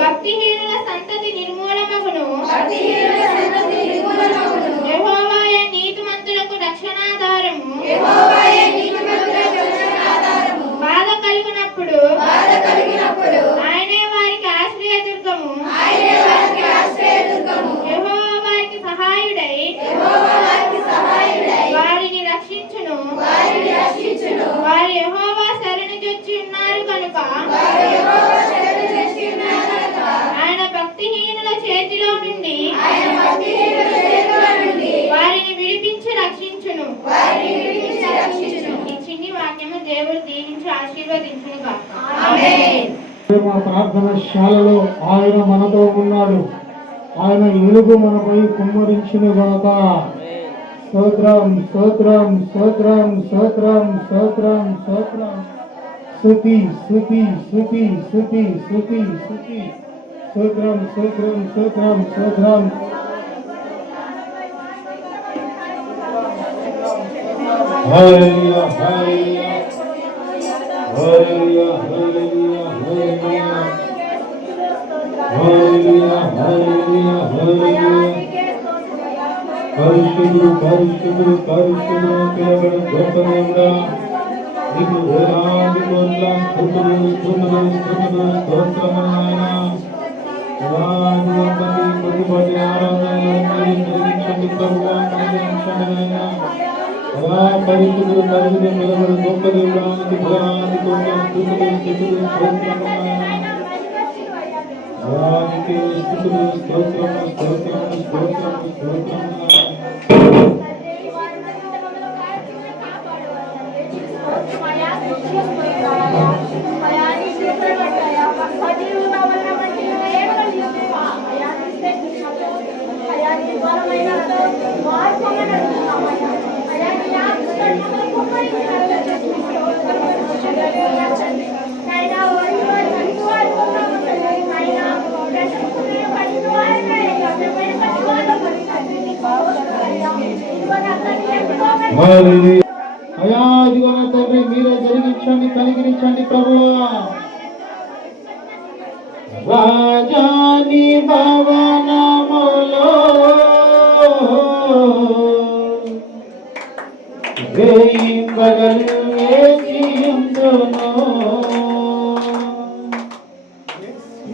భక్తిహీనుల సంతతి నిర్మూలమగును. యెహోవాయే నీతిమంతులకు రక్షణాధారము. బాధ కలిగినప్పుడు ఆయనే వారికి ఆశ్రయదుర్గము. యెహోవా వారికి సహాయుడై వారిని రక్షించును. వారు యెహోవా శరణు జొచ్చి ఉన్నారు కనుక ఆయన భక్తిహీనుల చేతిలో నుండి వారిని విడిపించి రక్షించును. ఈ చిన్ని వాక్యము దేవుడు దీవించి ఆశీర్వదించును గాక. మా ప్రార్థన శాలలో ఆయన మనతో ఉన్నాడు. ఆయన ఎలుగు మనపై కుమ్మరించిన గాక. స్తోత్రం స్తోత్రం స్తోత్రం స్తోత్రం స్తోత్రం స్తోత్రం. స్తుతి స్తుతి స్తుతి స్తుతి స్తుతి స్తుతి. స్తోత్రం స్తోత్రం స్తోత్రం స్తోత్రం. హల్లెలూయా హల్లెలూయా హల్లెలూయా హల్లెలూయా హల్లెలూయా హల్లెలూయా హల్లెలూయా. పరిశుద్ధుడు పరిశుద్ధుడు పరిశుద్ధుడు కేవలం గొప్పదేవుడా, నీకు వేలాది కోట్ల స్తుతులు స్తుతులు స్తుతులు స్తోత్రములు నాయనా. కొద్దిపాటి ఆరాధనలు నిర్మించండి ప్రభువా, నిర్మించండి నాయనా. పరిశుద్ధుడు పరిశుద్ధుడు నిలబడు గొప్ప దేవుడానికి వేలాది కోట్ల స్తుతులు స్తుతులు స్తోత్రములు నాయనా. అలాగే స్తుతులు స్తోత్రములు స్తోత్రములు స్తోత్రములు స్తోత్రములు. అయా ఇదిగో నా తండ్రి, మీరే జరిగించండి, కలిగించండి ప్రభువా. రాజాని భవనములో వేయింపగలు వేచియుందును.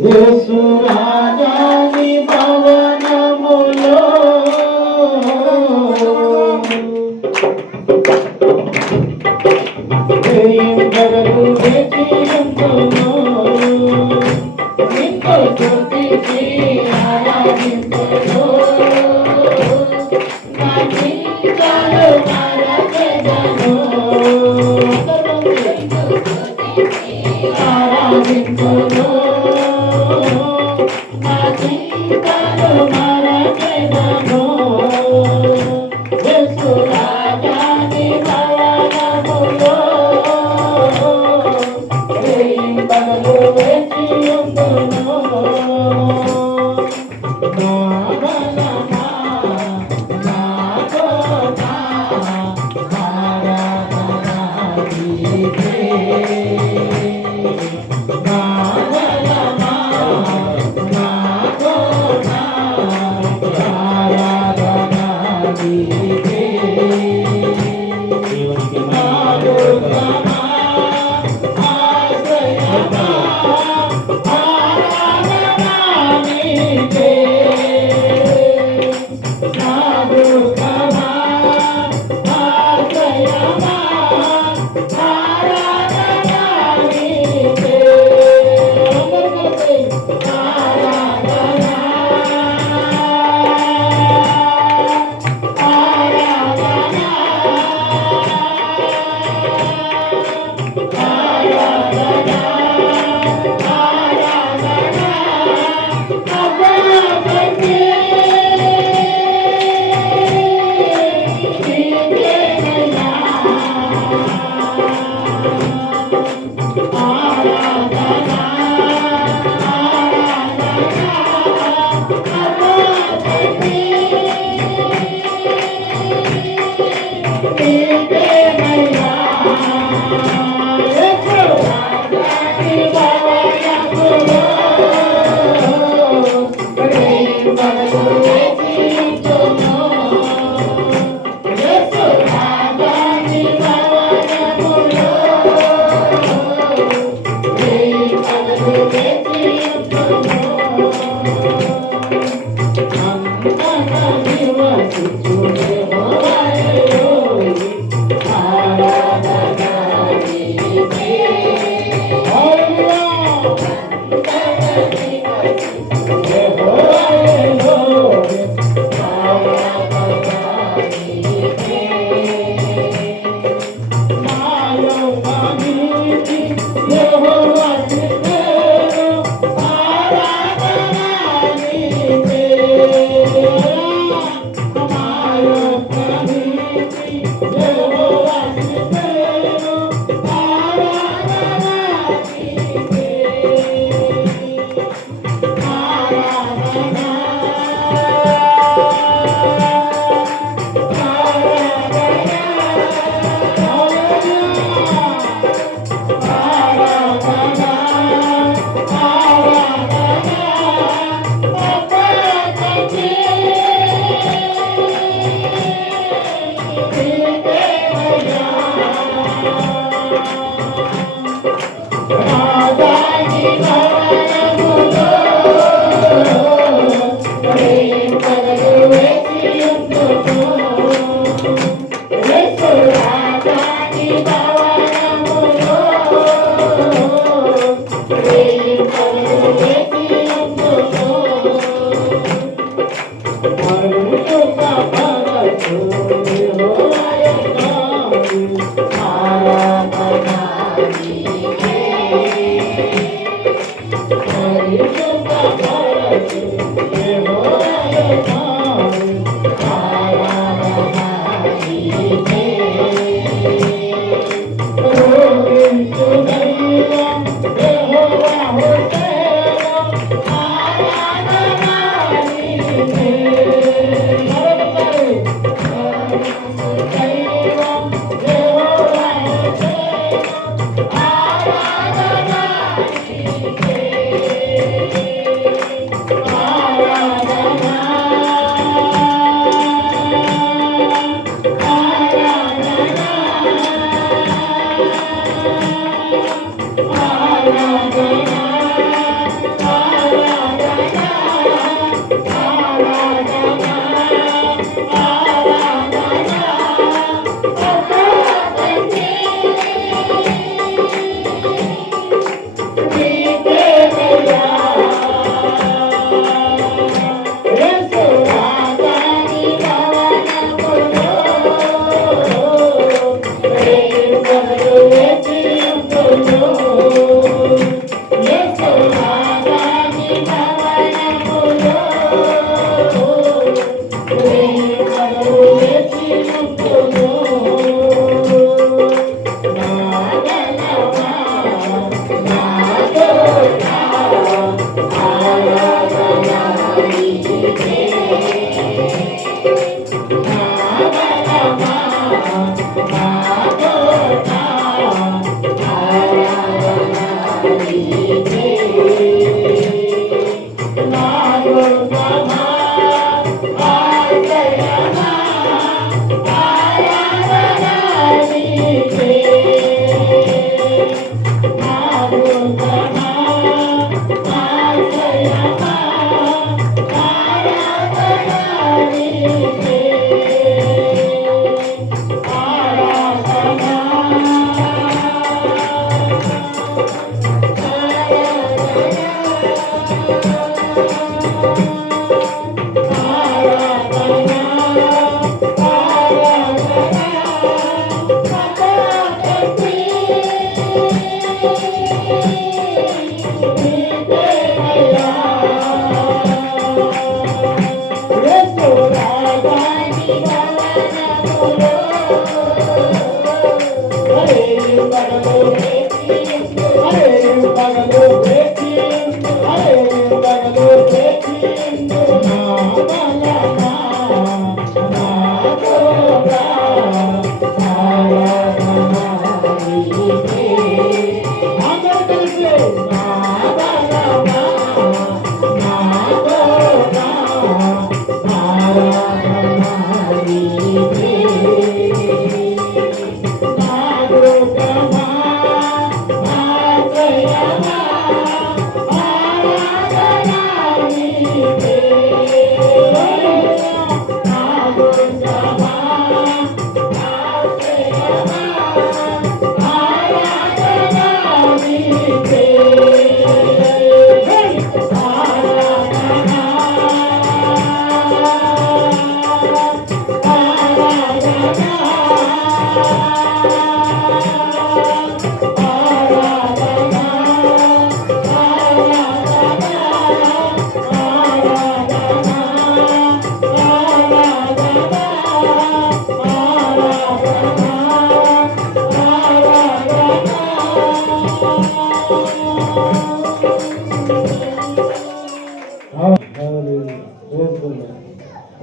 యేసు రాజాని భవనములో వేయింపగలు వేచియుందును. నిన్ను స్తుతించి ఆరాధింతును. నా చింతలు మరచెదను. ఆరాధింతును. నా చింతలు మరచెదను. యేసు రాజాని భవనములో దేవునికి మహిమ.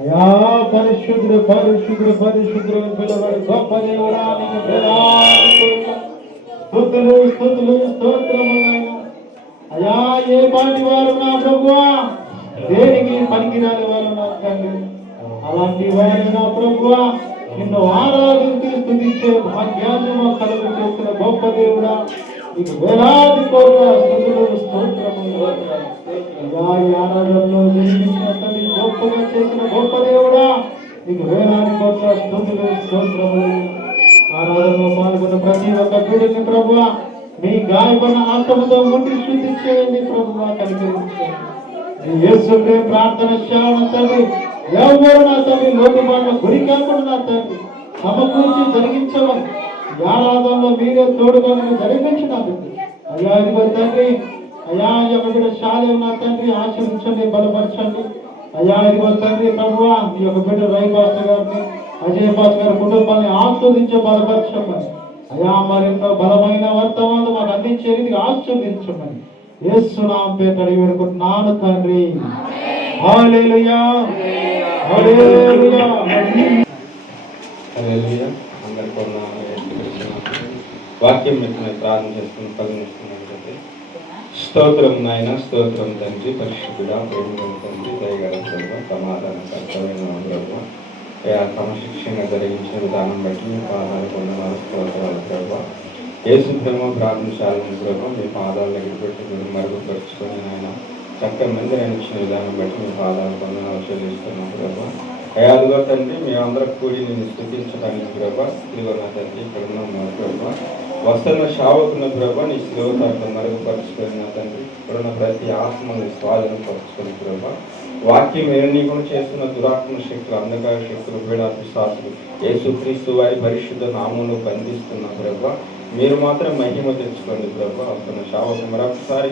అయా పరిశుద్ధుడు పరిశుద్ధుడు పరిశుద్ధుడు పిలవడు గొప్ప దేవుడా నీకు వేలాది స్తుతులు స్తుతులు స్తోత్రములు. అయా ఏ పాటి వారు నా ప్రభువా, దేనికి పనికిరాని వారు నా తండ్రి, అలాంటి వారు నా ప్రభువా నిన్ను ఆరాధించి స్తుతించే భాగ్యాన్ని మా కలుగు చేసిన గొప్ప దేవుడా నీకు వేలాది కోట్ల స్తుతులు స్తోత్రములు. అయా ఈ ఆరాధనలో నిర్మించిన తల్లి గొప్పగా చేసిన గొప్ప దేవుడా నీకు వేలాది కోట్ల స్తుతులు స్తోత్రములు. ఆరాధనలో పాల్గొన్న ప్రతి ఒక్క పీడిని ప్రభువా మీ గాయపడిన ఆత్మతో ముట్టి శుద్ధి చేయండి ప్రభువా, కనికరించండి. యేసు ప్రేమ ప్రార్థన శ్రావణ తండ్రి ఎవరు నా తండ్రి లోటుబాట్ల గురి కాకుండా నా తండ్రి సమకూర్చి జరిగించమని ఈ ఆరాధనలో మీరే తోడుగా జరిగించినందుకు అయ్యా ఇదిగో తండ్రి, అయ్యా ఈ యొక్క బిడ్డ శాలేం నా తండ్రి ఆశ్రయించండి, బలపరచండి. అయ్యా ఇదిగో తండ్రి ప్రభువా ఈ యొక్క బిడ్డ రై పాస్టర్ గారిని అజయ్ పాస్టర్ గారి కుటుంబాన్ని ఆస్వాదించే బలపరచమని, అయ్యా మరెన్నో బలమైన వర్తమానం మాకు అందించే రీతిగా ఆశీర్వదించమని యేసు నామమున పేరిట అడిగి వేడుకుంటున్నాను తండ్రి. హల్లెలూయా హల్లెలూయా హల్లెలూయా. అందరికీ వందనాలు. వాక్యం మెచ్చిన ప్రార్థన చేసుకుని పదనిస్తున్నాను. స్తోత్రం నాయన, స్తోత్రం తండ్రి, పరిశుద్ధుడా, ప్రేమ తండ్రి, దయగల ప్రభు, సమాధాన కర్తవ్యమైన ప్రభు, క్రమశిక్షణ జరిగించిన విధానం బట్టి మీ పాదాలు వందనాలు, స్తోత్రాలు ప్రభు. యేసు ప్రేమ ప్రార్థనశాలను ప్రభు మీ పాదాల దగ్గర పెట్టి మీరు మరుగుపరుచుకొని నాయన చక్కగా మందిరాన్ని ఇచ్చిన విధానం బట్టి మీ పాదాలు వందనాలు చెల్లిస్తున్నాం ప్రభు. అయాదుగా తండ్రి మేమందరం కూడి నేను స్థుతించడానికి ప్రభా, ఇదిగో నా తండ్రి ఇక్కడ ఉన్నాం ప్రభా, వస్తున్న శావకున్న ప్రభా నీ శిలోతాన్ని మరుగుపరుచుకొని నా తండ్రి ఇక్కడున్న ప్రతి ఆత్మని స్వాధీనం పరుచుకొని ప్రభా, వాక్యం ఎన్నికలు చేస్తున్న దురాత్మ శక్తులు, అంధకార శక్తులు, పీడాపిశాచులు యేసుక్రీస్తు వారి పరిశుద్ధ నామమును బంధిస్తున్న ప్రభా మీరు మాత్రం మహిమ తెచ్చుకోండి ప్రభా. వస్తున్న శావకు మరొకసారి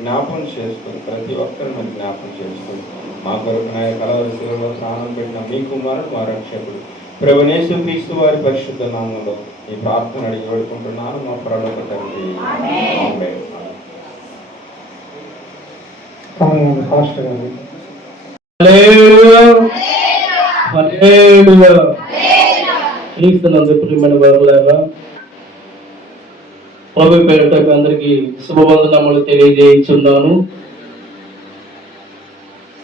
జ్ఞాపం చేసుకొని ప్రతి ఒక్కరిని మరి జ్ఞాపం చేసుకొని మా కొరకు నాయన కలవరి శిలువలో స్నానం పెట్టిన మీ కుమారుడు మా రక్షకుడు ప్రభువు యేసుక్రీస్తు వారి పరిశుద్ధ నామములో ఈ ప్రార్థన అడిగి వేడుకుంటున్నాను మా పరలోక తండ్రి. ఆమేన్. పాస్టర్ గారు హల్లెలూయా. హల్లెలూయా. క్రీస్తునందు ప్రియమైన వారులారా, ప్రభు పేరిట అందరికీ శుభవందనములు తెలియజేయుచున్నాను.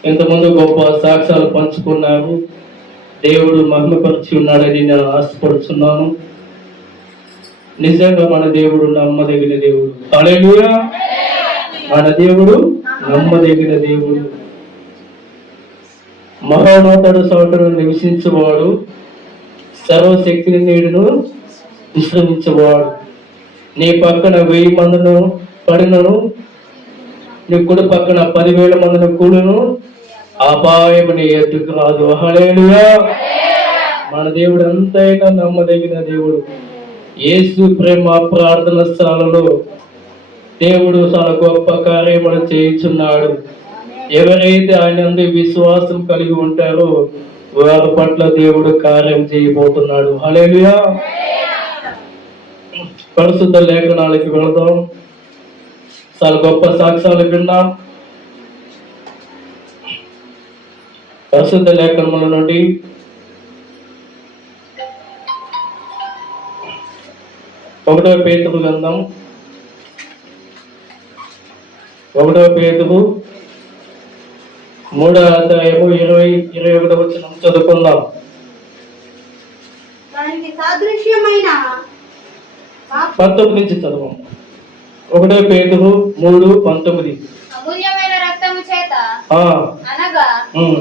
ఇంతకుముందు గొప్ప సాక్ష్యాలు పంచుకున్నారు. దేవుడు మహిమపరిచి ఉన్నాడని నేను ఆశపడుతున్నాను. నిజంగా మన దేవుడు నమ్మదగిన దేవుడు. హల్లెలూయా. మన దేవుడు నమ్మదగిన దేవుడు. మహోన్నతుడు చోటను నివసించేవాడు, సర్వశక్తిని నీడును విశ్రమించేవాడు. నీ పక్కన 1000 మందిను పడినను, నీ కుడి పక్కన 10,000 మందిని కూడును, అపాయము నీ ఎద్దుకు రాదు. హల్లెలూయా. మన దేవుడు ఎంతైనా నమ్మదగిన దేవుడు. యేసు ప్రేమ ప్రార్థన స్థలాలలో దేవుడు చాలా గొప్ప కార్యములు చేయించున్నాడు. ఎవరైతే ఆయన యందు విశ్వాసం కలిగి ఉంటారో వారి పట్ల దేవుడు కార్యం చేయబోతున్నాడు. హల్లెలూయా. పరిశుద్ధ లేఖనాలకి వెళదాం. చాలా గొప్ప సాక్ష్యాలు విన్నాం. పరిశుద్ధ లేఖనముల నుండి ఒకటవ పేతురు గ్రంథం 1వ పేతురు 3వ అధ్యాయము 20-21 వచనం చదువుకుందాం. దానికి సాదృశ్యమైన 19 నుంచి చదువు. 1వ పేతురు 3:19. అమూల్యమైన రక్తము చేత అనగా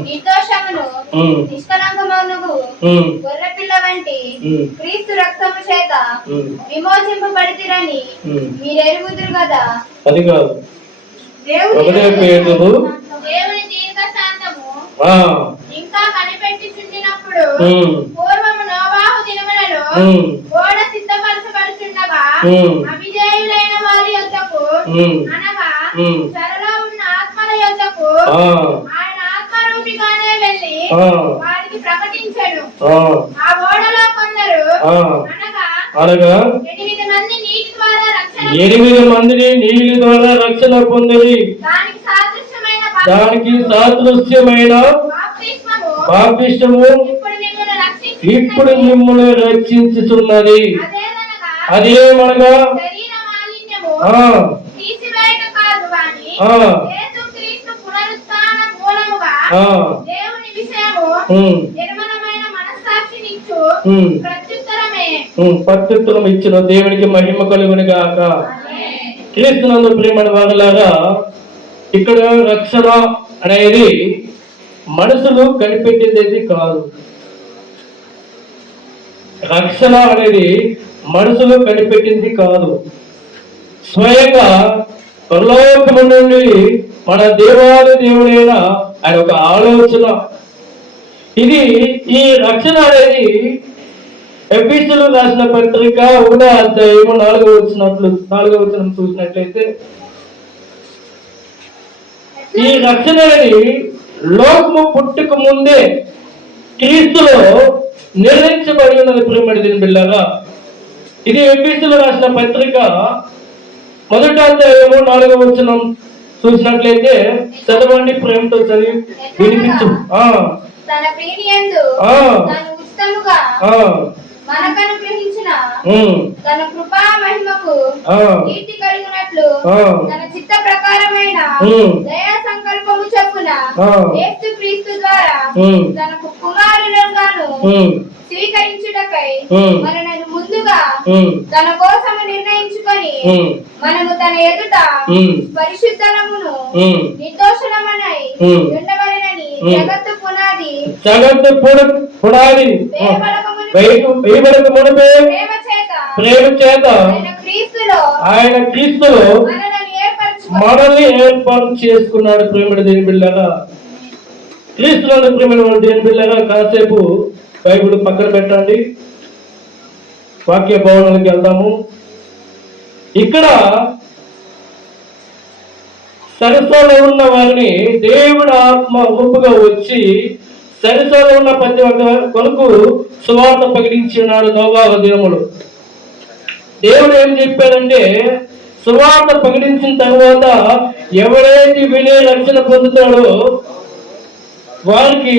నిర్దోషమును నిష్కలంకమునగు గొర్రెపిల్ల వంటి క్రీస్తు రక్తము చేత విమోచింపబడితిరని మీరెరుగుదురు కదా. అది కాదు, 1వ పేతురు దేవుని దీర్ఘశాంతము ఇంకా కనిపెట్టి చుండినప్పుడు పూర్వము నోవాహు దినములలో ఓడ సిద్ధపరచబడుచుండగా అవిధేయులైన వారి యొద్దకు అనగా చెరలో ఉన్న ఆత్మల యొద్దకు ఆయన ఆత్మరూపిగానే వెళ్ళి వారికి ప్రకటించెను. ఆ ఓడలో కొందరు అనగా 8 మంది నీటి ద్వారా రక్షణ 8 మందిని నీళ్ళ ద్వారా రక్షణ పొందిరి. దానికి సాదృశ్యమైన బాప్తిస్మము ఇప్పుడు మిమ్మల్ని రక్షించుచున్నది. అదేమనగా ప్రత్యుత్తరం ఇచ్చిన దేవునికి మహిమ కలుగును గాక. క్రీస్తునందు ప్రియమైన వారలారా, ఇక్కడ రక్షణ అనేది మనుషులు కనిపెట్టేది కాదు. రక్షణ అనేది మనుషులు కనిపెట్టింది కాదు. స్వయంగా పరలోకము నుండి మన దేవాది దేవుడైన ఆయన ఒక ఆలోచన. ఇది ఈ రక్షణ అనేది ఎఫెసీయులు రాసిన పత్రిక 1వ అధ్యాయము 4వ వచనం చూసినట్లయితే, ఈ రక్షణ అనేది లోకము పుట్టుక ముందే క్రీస్తులో నిర్ణయించబడి ఉన్నది. ప్రియమైన దీని బిడ్డలారా, ఇది ఎఫెసీయులు రాసిన పత్రిక 1వ అధ్యాయము 4వ వచనం చూసినట్లయితే చదవండి, ప్రేమతో చదివి వినిపించు. తన ప్రియనియందు తాను ఉచితముగా మనకు అనుగ్రహించిన తన కృపా మహిమకు కీర్తి కలిగినట్లు తన చిత్త ప్రకారమైన దయా సంకల్పము చొప్పున యేసు క్రీస్తు ద్వారా తనకు కుమారులుగాను స్వీకరించుటకై మనను ముందుగా తన కోసము నిర్ణయించుకొని మనము తన ఎదుట పరిశుద్ధమును నిర్దోషణమనై ఉండవలెనని జగత్తు పునాది ప్రేమ చేత ఆయన క్రీస్తులో మనల్ని ఏర్పాటు చేసుకున్నాడు. ప్రేమడు దేని బిళ్ళగా, క్రీస్తులో ప్రేమడు దేని బిళ్ళగా కాసేపు బైబిల్ పక్కన పెట్టండి, వాక్య భవనాలకు వెళ్దాము. ఇక్కడ సరస్సులో ఉన్న వారిని దేవుడు ఆత్మ రూపుగా వచ్చి సరస్సులో ఉన్న ప్రతి ఒక్క కొరకు సువార్త ప్రకటించినాడు. నోవాహు దినములు దేవుడు ఏం చెప్పాడంటే, సువార్త ప్రకటించిన తర్వాత ఎవరైతే వినే రక్షణ పొందుతాడో వారికి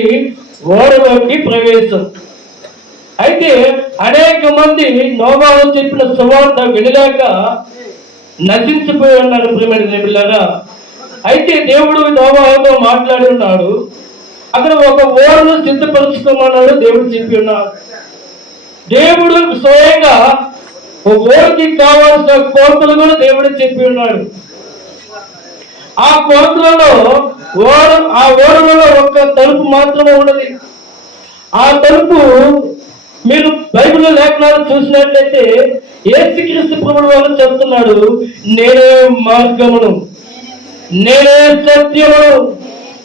ఓడలోకి ప్రవేశం. అయితే అనేక మంది నోవాహు చెప్పిన సువార్త వినలేక నశించిపోయి ఉన్నారు ప్రియమైన దేవుళ్ళారా. అయితే దేవుడు నోవాహుతో మాట్లాడి ఉన్నాడు. అక్కడ ఒక ఓడను సిద్ధపరచుకోమన్నాడు దేవుడు చెప్పి ఉన్నాడు. దేవుడు స్వయంగా ఒక ఓడకి కావాల్సిన కోతలు కూడా దేవుడు చెప్పి ఉన్నాడు. ఆ కోతలలో ఆ ఓడలలో ఒక తలుపు మాత్రమే ఉన్నది. ఆ తలుపు మీరు బైబిల్లో లేఖనాలు చూసినట్లయితే యేసుక్రీస్తు ప్రభువు వారు చెప్తున్నాడు, నేనే మార్గమును, నేనే సత్యమును,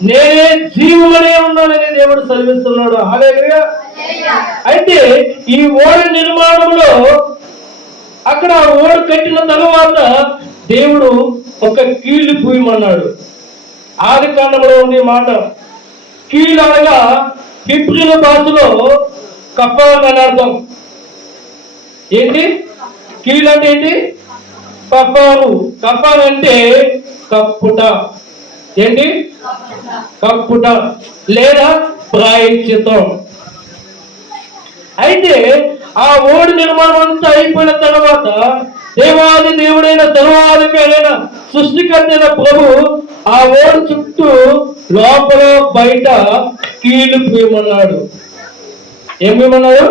నేనే జీవమనే ఉన్నానని దేవుడు సెలవిస్తున్నాడు. హల్లెలూయా. అయితే ఈ ఓడ నిర్మాణంలో అక్కడ ఓడ కట్టిన తర్వాత దేవుడు ఒక కీళ్ళు పూయమన్నాడు. ఆది కాండంలో ఉంది మాట. కీళ్ళు అనగా హిబ్రూ భాషలో కఫాన్ అని అర్థం. ఏంటి కీళ్ళు అంటే ఏంటి? కఫాను. కఫాన్ అంటే కప్పుట. ఏంటి? కప్పుట లేదా ప్రాయశ్చిత్తం. అయితే ఆ ఓడి నిర్మాణం అంతా అయిపోయిన తర్వాత దేవాది దేవుడైన సర్వాధికారైన సృష్టికర్త అయిన ప్రభు ఆ ఓడి చుట్టూ లోపల బయట కీళ్ళు పూయమన్నాడు. ఏం పూయమన్నాడు?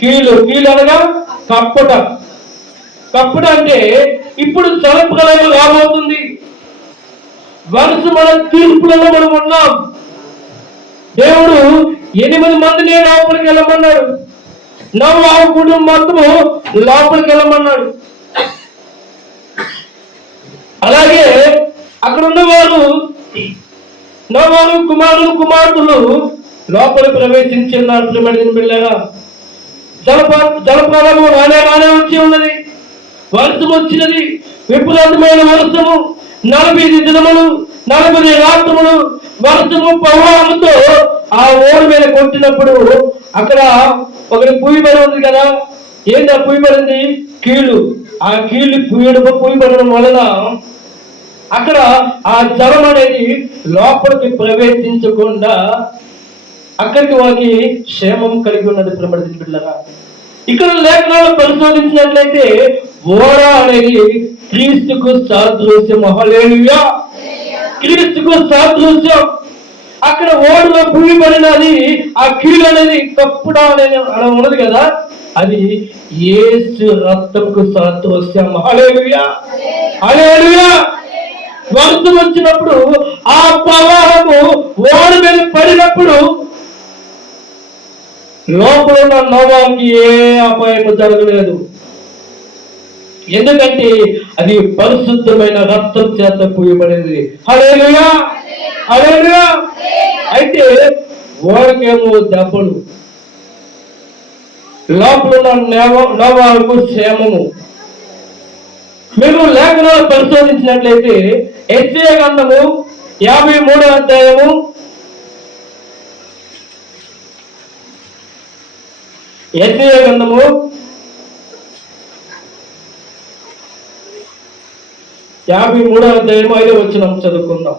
కీళ్ళు. కీళ్ళు అనగా కప్పుట. కప్పుట అంటే ఇప్పుడు జలప్రలయం రాబోతుంది. వరుస మన తీర్పులలో మనం ఉన్నాం. దేవుడు 8 మందిని లోపలికి వెళ్ళమన్నాడు. నోవాహు కుటుంబం మొత్తము లోపలికి వెళ్ళమన్నాడు. అలాగే అక్కడ ఉన్నవారు నోవాహు కుమారులు కుమార్తెలు లోపలికి ప్రవేశించున్నారు. ప్రియమైన బిడ్డలారా, జలప్రలయం రానే వచ్చి ఉన్నది. వర్షం వచ్చినది, విపరీతమైన వర్షము. 40 దినములు 40 రాత్రులు వర్షము ప్రవాహంతో ఆ ఓడి మీద కొట్టినప్పుడు అక్కడ ఒకటి పూయబడి ఉంది కదా. ఏంటి ఆ పూయబడింది? కీళ్ళు. ఆ కీళ్ళు పూయబడడం వలన అక్కడ ఆ జలం అనేది లోపలికి ప్రవేశించకుండా అక్కడికి వారికి క్షేమం కలిగి ఉన్నది. ప్రమేణ బిడ్డలారా, ఇక్కడ లేఖనాలు పరిశోధించినట్లయితే ఓడ అనేది క్రీస్తుకు సాదృశ్యం. హల్లెలూయా. క్రీస్తుకు సాదృశ్యం. అక్కడ ఓడలో పూయబడినది ఆ కీళ్ళు అనేది కప్పుడా అనేది ఉన్నది కదా, అది యేసు రక్తంకు సాదృశ్యం. హల్లెలూయా. హల్లెలూయా. వర్షం వచ్చినప్పుడు ఆ ప్రవాహము ఓడ మీద పడినప్పుడు లోపల ఉన్న నోవాహుకి ఏ అపాయము జరగలేదు. ఎందుకంటే అది పరిశుద్ధమైన రక్తం చేత పూయబడింది. హల్లెలూయా. హల్లెలూయా. అయితే ఓడకేమో దెబ్బలు, లోపల ఉన్న నోవాహుకు క్షేమము. మీరు లేఖనాలు పరిశోధించినట్లయితే యెషయా గ్రంథము 53వ అధ్యాయము 53వ అధ్యాయం 5వ వచనం చదువుకుందాం.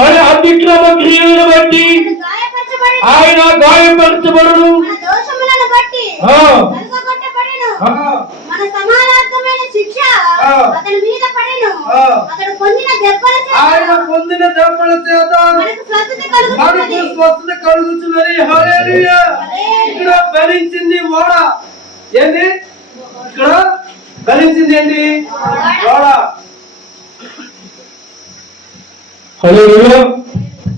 మన అతిక్రమ క్రియలను బట్టి ఆయన గాయపరచబడును, మన సమానార్థమైన శిక్ష అతని మీద పడెను, అతడు పొందిన దెబ్బల చేత మనకు స్వస్థత కలుగుతున్నది. హల్లెలూయా. ఇక్కడ ఫలించింది ఓడ. ఏంటి ఇక్కడ ఫలించింది? ఏంటి? ఓడ. హల్లెలూయా.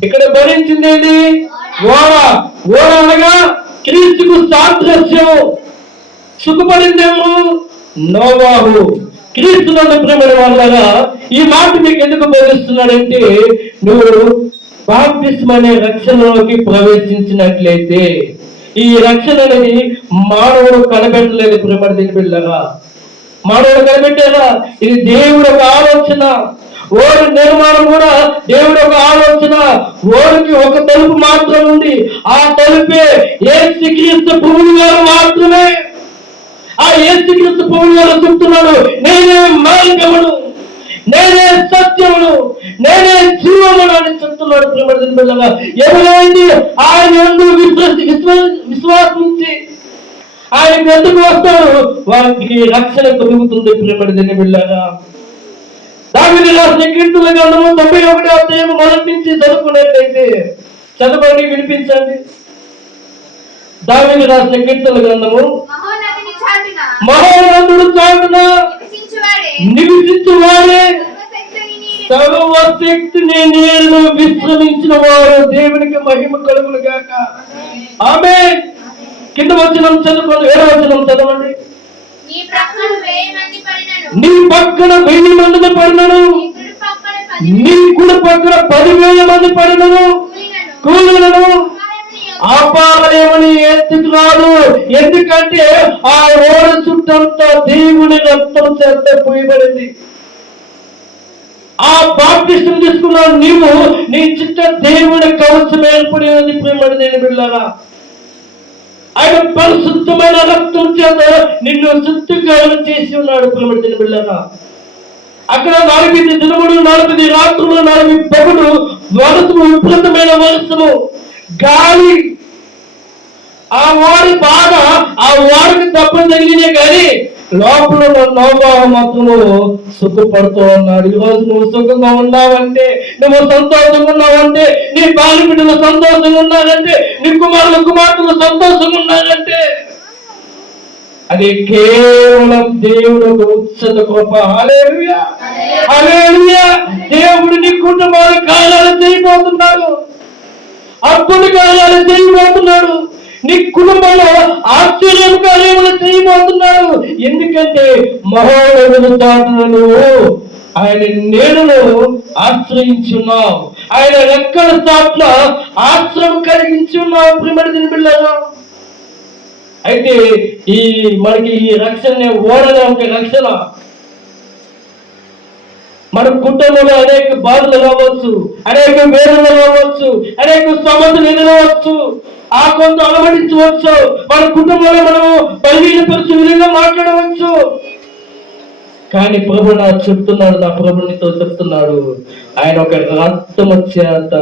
ఇక్కడ ఫలించింది ఏంటి? ఓడ. ఓడ అనగా క్రీస్తుకు సాదృశ్యం. సుఖపడిందేమో నోవాహు. క్రీస్తునందు ప్రియమైన వాళ్ళగా ఈ మాట మీకు ఎందుకు బోధిస్తున్నాడంటే, నువ్వు బాప్తిస్మం అనే రక్షణలోకి ప్రవేశించినట్లయితే ఈ రక్షణ అనేది మానవుడు కనిపెట్టలేదు. ప్రియమైన బిడ్డలారా, మానవుడు కనిపెట్టారా? ఇది దేవుడు ఒక ఆలోచన. ఓడి నిర్మాణం కూడా దేవుడు ఒక ఆలోచన. ఓడికి ఒక తలుపు మాత్రం ఉంది. ఆ తలుపే యేసుక్రీస్తు ప్రభువు గారు మాత్రమే. ఆ యేసుక్రీస్తు ప్రభువు గారు చెప్తున్నాడు, నేనే మార్గమును, నేనే సత్యమును, నేనే జీవమును అని చెప్తున్నాడు. ప్రియమైన బిడ్డలారా, ఎవరైతే ఆయన యందు విశ్వాసించి ఆయన ఎందుకు వస్తారు? వారికి రక్షణ కలుగుతుంది. ప్రేమడి దీని బిళ్ళగా దావీదు రాసిన కీర్తనల గ్రంథము 91వ అధ్యాయం మొదటి నుంచి చదువుకున్నట్లయితే, చదవండి, వినిపించండి. దావీదు రాసిన కీర్తనల గ్రంథము మహోన్నతుడు చాటున నివసించువాడే సర్వశక్తిని నేను విశ్రమించిన వారు దేవునికి మహిమ కలుగును గాక. ఆమేన్. కింద వచనం చదువుకోండి, 7వ వచనం చదవండి. నీ పక్కన 1000 మంది పడినను, నీ కుడి పక్కన 10,000 మంది పడినను కూలినను ఆపాలయమని ఎత్తుకున్నాడు. ఎందుకంటే ఆ ఓడ చుట్టంతా దేవుని రక్తం చేత పోయబడింది. ఆ బాప్టిస్టు తీసుకున్నావు నీవు, నీ చుట్ట దేవుని కవచం ఏర్పడినది. ప్రేమడి దేని బిడ్డలారా, ఆయన పరిశుద్ధమైన రక్తం చేత నిన్ను శుద్ధీకరణ చేసి ఉన్నాడు. ప్రేమడి దేని బిడ్డలారా, అక్కడ 40 దినములు 40 రాత్రులు 40 పగులు వర్షము, విపరీతమైన వర్షము, గాలి. ఆ వాడి బాధ ఆ వాడికి దెబ్బలు తగిలినే కానీ లోపల నోబాహు మాత్రము సుఖపడుతూ ఉన్నాడు. ఈరోజు నువ్వు సుఖంగా ఉన్నావంటే, నువ్వు సంతోషంగా ఉన్నావంటే, నీ బాలి బిడ్డలు సంతోషంగా ఉన్నారంటే, నీ కుమార్తెలు సంతోషంగా ఉన్నారంటే అది కేవలం దేవుడు ఒక ఉచిత కృప. హల్లెలూయా, హల్లెలూయా. దేవుడు నీ కుటుంబాల కార్యాలు చేయబోతున్నాడు, అద్భుత కార్యాలు చేయబోతున్నాడు, నీ కుటుంబంలో ఆశ్చర్యం కార్యములు చేయబోతున్నాడు. ఎందుకంటే మహోన్నతుడు చాటును ఆయన నీడను ఆశ్రయించున్నావు, ఆయన రెక్కల చాట్ల ఆశ్రయం కలిగించి ఉన్నావు. ప్రియమైన దీని బిడ్డలారా, అయితే మనకి ఈ రక్షణ ఓడనే ఒక రక్షణ. మన కుటుంబంలో అనేక బాధలు రావచ్చు, అనేక వేదనలు రావచ్చు, అనేక సమస్యలు ఎదురవచ్చు, ఆ కొంత అలమటించవచ్చు. మన కుటుంబంలో మనము బలహీనపరిచే విధంగా మాట్లాడవచ్చు. కానీ ప్రభు నా చెప్తున్నాడు, నా ప్రభునితో చెప్తున్నాడు, ఆయన ఒక రక్తము చేత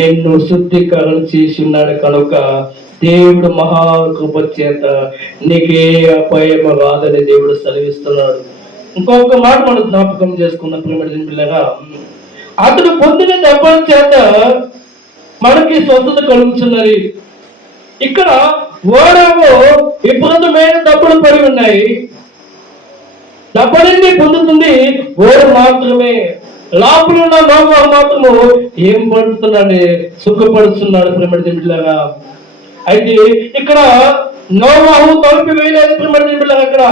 నిన్ను శుద్ధీకరణ చేసి ఉన్నాడు కనుక దేవుడు మహాకృప చేత నీకే అపాయం రాదని దేవుడు సెలవిస్తున్నాడు. ఇంకొక మాట మనం జ్ఞాపకం చేసుకున్న ప్రియమైన పిల్లగా, అతడు పొందిన దెబ్బల చేత మనకి స్వస్థత కలుగుతున్నది. ఇక్కడ ఓడలో విపరీతమైన దెబ్బలు పడి ఉన్నాయి. దెబ్బలన్నీ పొందుతుంది ఓడ మాత్రమే. లోపల ఉన్న నోబాహు మాత్రము ఏం పడుతున్నాడు? సుఖపడుతున్నాడు ప్రియమైన పిల్లగా. అయితే ఇక్కడ నోబాహు తలుపు వేయలేదు ప్రియమైన పిల్లగా, అక్కడ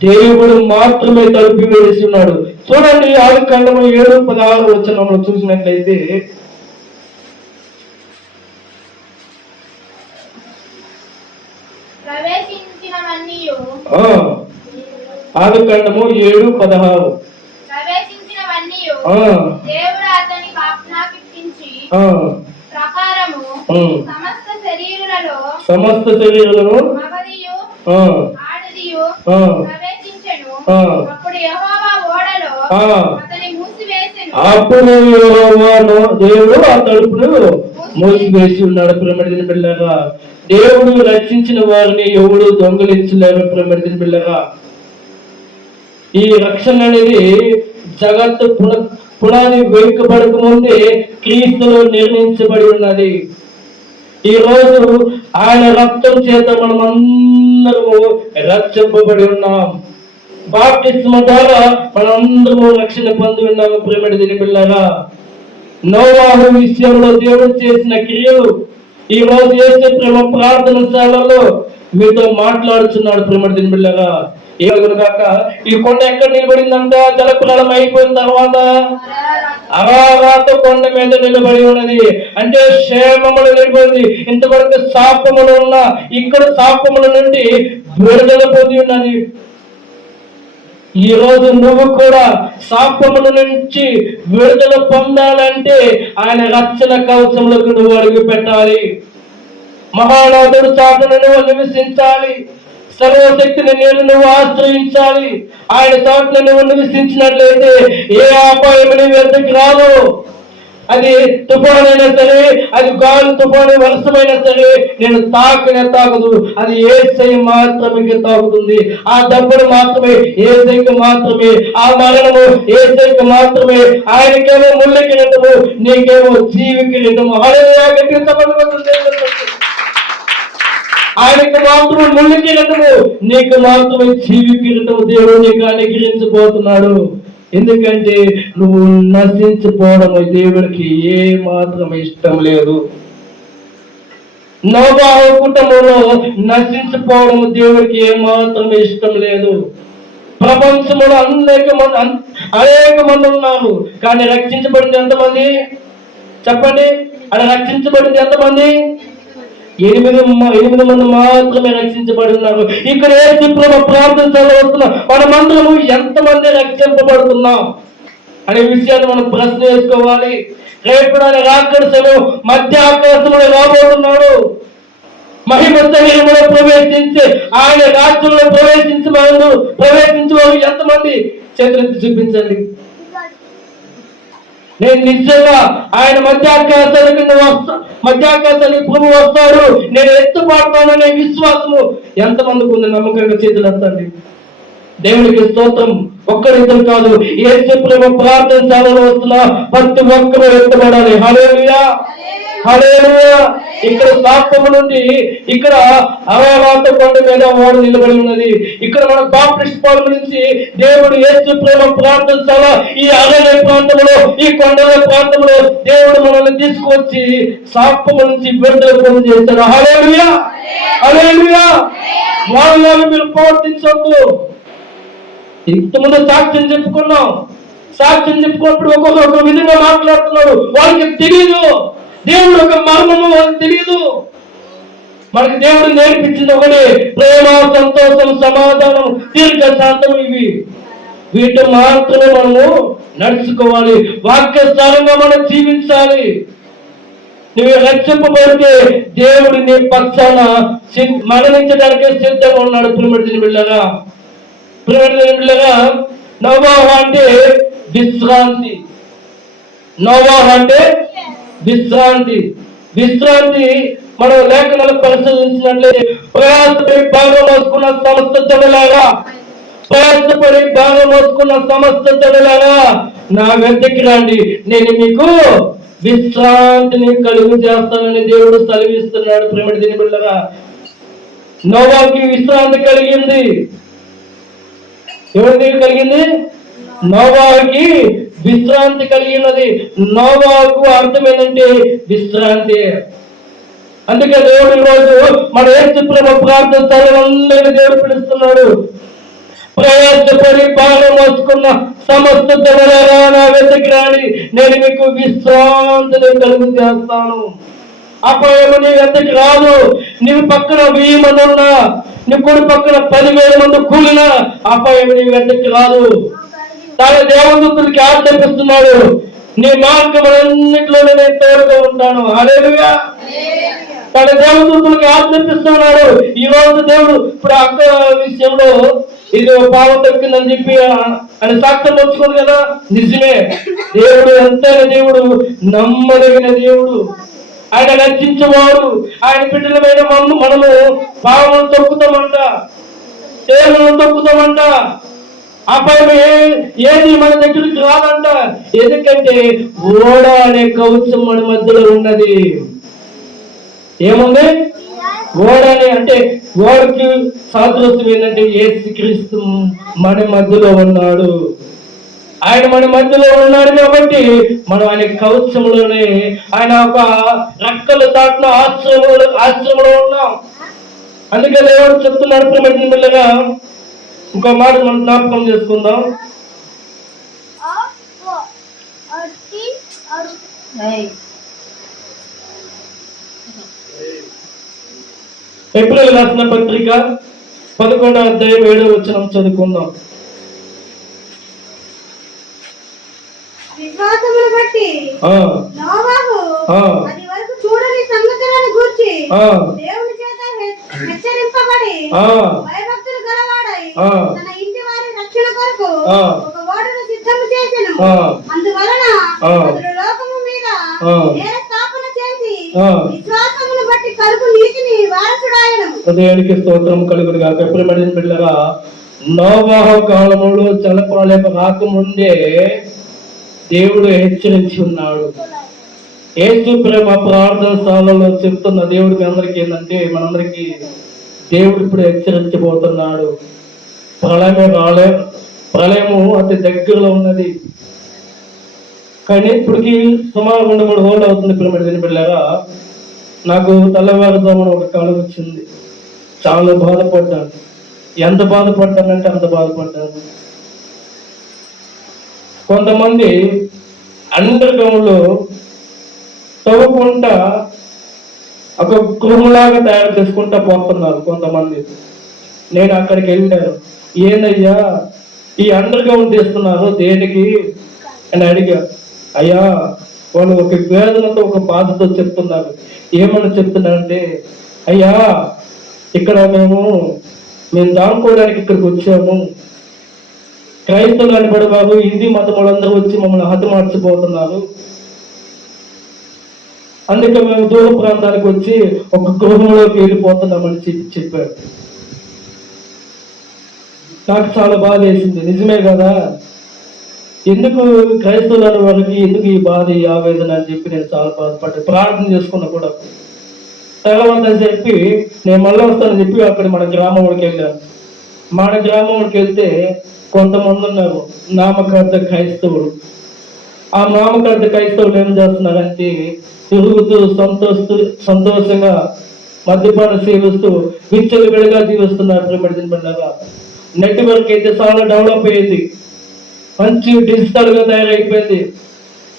దేవుడు మాత్రమే తలుపు వేసి ఉన్నాడు. చూడండి, 7:16 వచనంలో చూసినట్లయితే, ప్రవేశించినవన్నీయు 7:16 దేవుడు అతనికి ఆజ్ఞాపించి ప్రకారము సమస్త శరీరులలో మగదియు ఆడదియు ప్రవేశించెను. అప్పుడు యెహోవా ఓడలో అతని మూసివేసెను. అప్పుడు దేవుడు ఆ తలుపును మూసివేసి ఉన్నాడు. ప్రియమైన బిడ్డలారా, దేవుడు రక్షించిన వారిని ఎవడు దొంగలించలేరు. ప్రియమైన బిడ్డలారా, ఈ రక్షణ అనేది జగత్తు పునాది వేయకబడక ముందే క్రీస్తులో నిర్ణయించబడి ఉన్నది. ఈ రోజు ఆయన రక్తం చేత మనం అందరము రక్షింపబడి ఉన్నాం. బాప్టిస్మ ద్వారా మనందరము రక్షణ పొంది ఉన్నాము. ప్రియమైన దీని పిల్లరా, నోవాహు విషయంలో దేవుడు చేసిన క్రియలు ఈ రోజు చేసే ప్రేమ ప్రార్థనశాలలో మీతో మాట్లాడుతున్నాడు. ప్రియమైన దీని పిల్లరా, ఏగాక ఈ కొండ ఎక్కడ నిలబడిందంట? జలప్రళయం అయిపోయిన తర్వాత అరారాత కొండ మీద నిలబడి ఉన్నది. అంటే క్షేమములు నిలబడింది. ఇంతవరకు శాపములు ఉన్న ఇక్కడ శాపముల నుండి విడుదల పొంది ఉన్నది. ఈ రోజు నువ్వు కూడా శాపముల నుంచి విడుదల పొందాలంటే ఆయన రక్షణ కవచములకు నువ్వు అడుగు పెట్టాలి. మహానాథుడు చాటును నువ్వు నివసించాలి. సర్వశక్తిని నేను నువ్వు ఆశ్రయించాలి. ఆయన చాటును నువ్వు నివసించినట్లయితే ఏ అపాయం నీ వెంటకి రాదు. అది తుఫాన్ అయినా సరే, అది గాలి తుఫాను వర్షమైనా సరే నేను తాకదు. అది యేసయ్య మాత్రమే తాకుతుంది. ఆ దెబ్బలు మాత్రమే యేసయ్యకు మాత్రమే, ఆ మరణము యేసయ్యకు మాత్రమే. ఆయనకేమో ముళ్ళ కిరీటము, నీకేమో జీవి కిరీటము. హల్లెలూయా. ఆయనకు మాత్రమే ముళ్ళ కిరీటము, నీకు మాత్రమే జీవి కిరీటము దేవుడు నీకు అనుగ్రహించబోతున్నాడు. ఎందుకంటే నువ్వు నశించిపోవడం దేవుడికి ఏ మాత్రం ఇష్టం లేదు. నోవాహు కుటుంబంలో నశించిపోవడం దేవుడికి ఏ మాత్రం ఇష్టం లేదు. ప్రపంచంలో అనేక మంది ఉన్నారు, కానీ రక్షించబడింది ఎంతమంది చెప్పండి? అలా రక్షించబడింది ఎంతమంది? 8 మంది మాత్రమే రక్షించబడి ఉన్నారు. ఇక్కడ యేసు ప్రభు ప్రార్థన వస్తున్నా మనమందరము ఎంతమంది రక్షింపబడుతున్నాం అనే విషయాన్ని మనం ప్రశ్న వేసుకోవాలి. రేపు ఆయన రాకడ సమయం మధ్య ఆకాశంలో రాబోతున్నాడు. మహిమ శరీరంలో ప్రవేశించి ఆయన రాజ్యంలో ప్రవేశించే వారు ఎంతమంది? చేతులెత్తి చూపించండి. నేను నిజంగా ఆయన మధ్యాకాశానికి ప్రభు వస్తాడు, నేను ఎత్తుపడతాననే విశ్వాసము ఎంతమందికి ఉంది? నమ్మకంగా చేతులు ఎత్తండి. దేవునికి స్తోత్రం. ఒక్కరిద్దరు కాదు, యేసు ప్రభు ప్రార్థనశాలలో వస్తున్నా ప్రతి ఒక్కరూ ఎత్తబడాలి. హల్లెలూయా, హల్లెలూయా. ఇక్కడ సాక్ష్యము నుండి ఇక్కడ అరారాత కొండ మీద ఓడ నిలబడి ఉన్నది. ఇక్కడ మన బాప్టిస్ట్ పాలన నుంచి దేవుడు యేసు ప్రభు ప్రార్థనశాల ఈ అరణ్య ప్రాంతంలో, ఈ కొండల ప్రాంతంలో దేవుడు మనల్ని తీసుకొచ్చి సాక్ష్యము నుంచి విడుదల పొంది చేస్తాడు. హల్లెలూయా, హల్లెలూయా. వాళ్ళని మీరు ప్రవర్తించొద్దు. ఇంతకుముందు సాక్ష్యం చెప్పుకున్నప్పుడు ఒక్కొక్క విధంగా మాట్లాడుతున్నాడు. వాళ్ళకి తెలియదు దేవుడు ఒక మర్మము, వాళ్ళకి తెలియదు. మనకి దేవుడు నేర్పించింది ఒకటి, ప్రేమ, సంతోషం, సమాధానం, దీర్ఘ శాంతం. వీటి మాత్రమే మనము నడుచుకోవాలి. వాక్యస్థానంగా మనం జీవించాలి. నువ్వు రక్షింపబడితే దేవుడు నీ పక్షాన మరణించడానికి సిద్ధంగా ఉన్నాడు. ప్రియమైన బిడ్డలారా, నోవాహు అంటే విశ్రాంతి. నోవాహు అంటే విశ్రాంతి. మనం లేఖనాలు పరిశీలించినట్లయితే ప్రయాసపడి భాగం మోసుకున్న సమస్త చెడులారా నా వెంటకి రండి, నేను మీకు విశ్రాంతిని కలుగు చేస్తానని దేవుడు సెలవిస్తున్నాడు. ప్రేమ దీని బిడ్డలారా, నోవాహుకి విశ్రాంతి కలిగింది. ఎవరికి కలిగింది? నోవాహుకి విశ్రాంతి కలిగినది. నోవాహుకు అర్థం ఏంటంటే విశ్రాంతి. అందుకే దేవుడు ఈరోజు మన యేసు ప్రభు ప్రార్థనలందరినీ దేవుడు పిలుస్తున్నాడు. ప్రయాసపడి భారం మోసుకున్న సమస్త చెడులారా నా వెంటకి రండి, నేను మీకు విశ్రాంతిని కలుగు చేస్తాను. అపాయము నీ వెంటకి రాదు. నీవు పక్కన 1000 మంది ఉన్నా, నీ కుడి పక్కన 10,000 మంది కూలినా అపాయం నీ వెంటకి రాదు. తన దేవదూతులకి ఆజ్ఞాపిస్తున్నాడు, నీ మార్గములన్నిటిలోనే నేను తోడుగా ఉంటాను. హల్లెలూయా. తన దేవదూతులకి ఆజ్ఞాపిస్తున్నాడు. ఈ రోజు దేవుడు ఇప్పుడు అక్క విషయంలో ఇది పాపం తగ్గిందని చెప్పి అని సాక్ష్యం వచ్చుకుంది కదా, నిజమే. దేవుడు ఎంతైనా దేవుడు, నమ్మదగిన దేవుడు. ఆయన రక్షించేవాడు. ఆయన బిడ్డలమైన మనము పాపములు తొక్కుతామంట, దేవులను తొక్కుతామంట. అపాయం ఏది మన దగ్గరికి రాదంట. ఎందుకంటే ఓడ అనే కవచం మన మధ్యలో ఉన్నది. ఏముంది? ఓడని అంటే ఓడకి సాదృశ్యం ఏంటంటే యేసుక్రీస్తు మన మధ్యలో ఉన్నాడు. ఆయన మన మధ్యలో ఉన్నాడు కాబట్టి మనం ఆయన కవచంలోనే, ఆయన ఒక రెక్కల చాటున ఆశ్రమంలో ఉన్నాం. అందుకే దేవుడు చెప్తున్నాడు. ప్రియమైనగా ఇంకో మాట మనం జ్ఞాపకం చేసుకుందాం. ఏప్రిల్ రాసిన పత్రిక 11వ అధ్యాయం 7వ వచనం చదువుకుందాం. విశ్వాసమును బట్టి నోవాహు అది వరకు చూడని సంగతులను గూర్చి దేవుని చేత హెచ్చరింపబడి భయభక్తులు గలవాడై తన ఇంటి వారి రక్షణ కొరకు ఒక ఓడను సిద్ధము చేసెను. అందువలన అతడు లోకము మీద నేను స్థాపన చేసి ఆ. విశ్వాసమును బట్టి కలుగు నీతిని వారసుడాయను. హృదయానికి స్తోత్రం కలుగును గాక. ఎప్పుడు బిడ్డగా నోవాహు కాలములో జలప్రలయం రాకముందే దేవుడు హెచ్చరించి ఉన్నాడు. యేసు ప్రేమ ప్రార్థన స్థానంలో చెప్తున్న దేవుడు మీ అందరికీ ఏంటంటే, మనందరికీ దేవుడు ఇప్పుడు హెచ్చరించబోతున్నాడు. ప్రళయము అతి దగ్గరలో ఉన్నది. కానీ ఇప్పటికి సుమారు 2-3 రోజులు అవుతుంది. పిల్లలు బిడ్డలారా, నాకు తెల్లవారుజామున ఒక కళ వచ్చింది. చాలా బాధపడ్డాను. ఎంత బాధపడ్డానంటే అంత బాధపడ్డాను. కొంతమంది అండర్ గ్రౌండ్ లో తవ్వకుండా ఒక గృహలాగా తయారు చేసుకుంటా పోతున్నారు కొంతమంది. నేను అక్కడికి వెళ్ళాను. ఏందయ్యా ఈ అండర్ గ్రౌండ్ తీస్తున్నారు దేనికి అని అడిగా. అయ్యా వాళ్ళు ఒక వేదనతో ఒక బాధతో చెప్తున్నారు. ఏమని చెప్తున్నారంటే, అయ్యా ఇక్కడ మేము దానుకోవడానికి ఇక్కడికి వచ్చాము. క్రైస్తవులు అనబడి బాబు హిందీ మతం వాళ్ళందరూ వచ్చి మమ్మల్ని హతమార్చిపోతున్నారు. అందుకే మేము దూర ప్రాంతానికి వచ్చి ఒక గృహంలోకి వెళ్ళిపోతున్నామని చెప్పాడు. నాకు చాలా బాధ వేసింది. నిజమే కదా, ఎందుకు క్రైస్తవులు అనే వాళ్ళకి ఎందుకు ఈ బాధ ఈ ఆవేదన అని చెప్పి నేను చాలా బాధపడ్డాను. ప్రార్థన చేసుకున్నా కూడా. తర్వాత చెప్పి నేను మళ్ళీ వస్తానని చెప్పి అక్కడ మన గ్రామంలోకి వెళ్ళాను. మన గ్రామంలోకి వెళ్తే కొంతమంది ఉన్నారు నామకార్థ క్రైస్తవులు. ఆ నామకార్థ క్రైస్తవులు ఏం చేస్తున్నారంటే తిరుగుతూ సంతోషంగా మద్యపాన సేవిస్తూ విచ్చలు విడిగా జీవిస్తున్నారు. బిడ్డగా నెట్వర్క్ అయితే చాలా డెవలప్ అయ్యింది. మంచి డిజిటల్ గా తయారైపోయింది.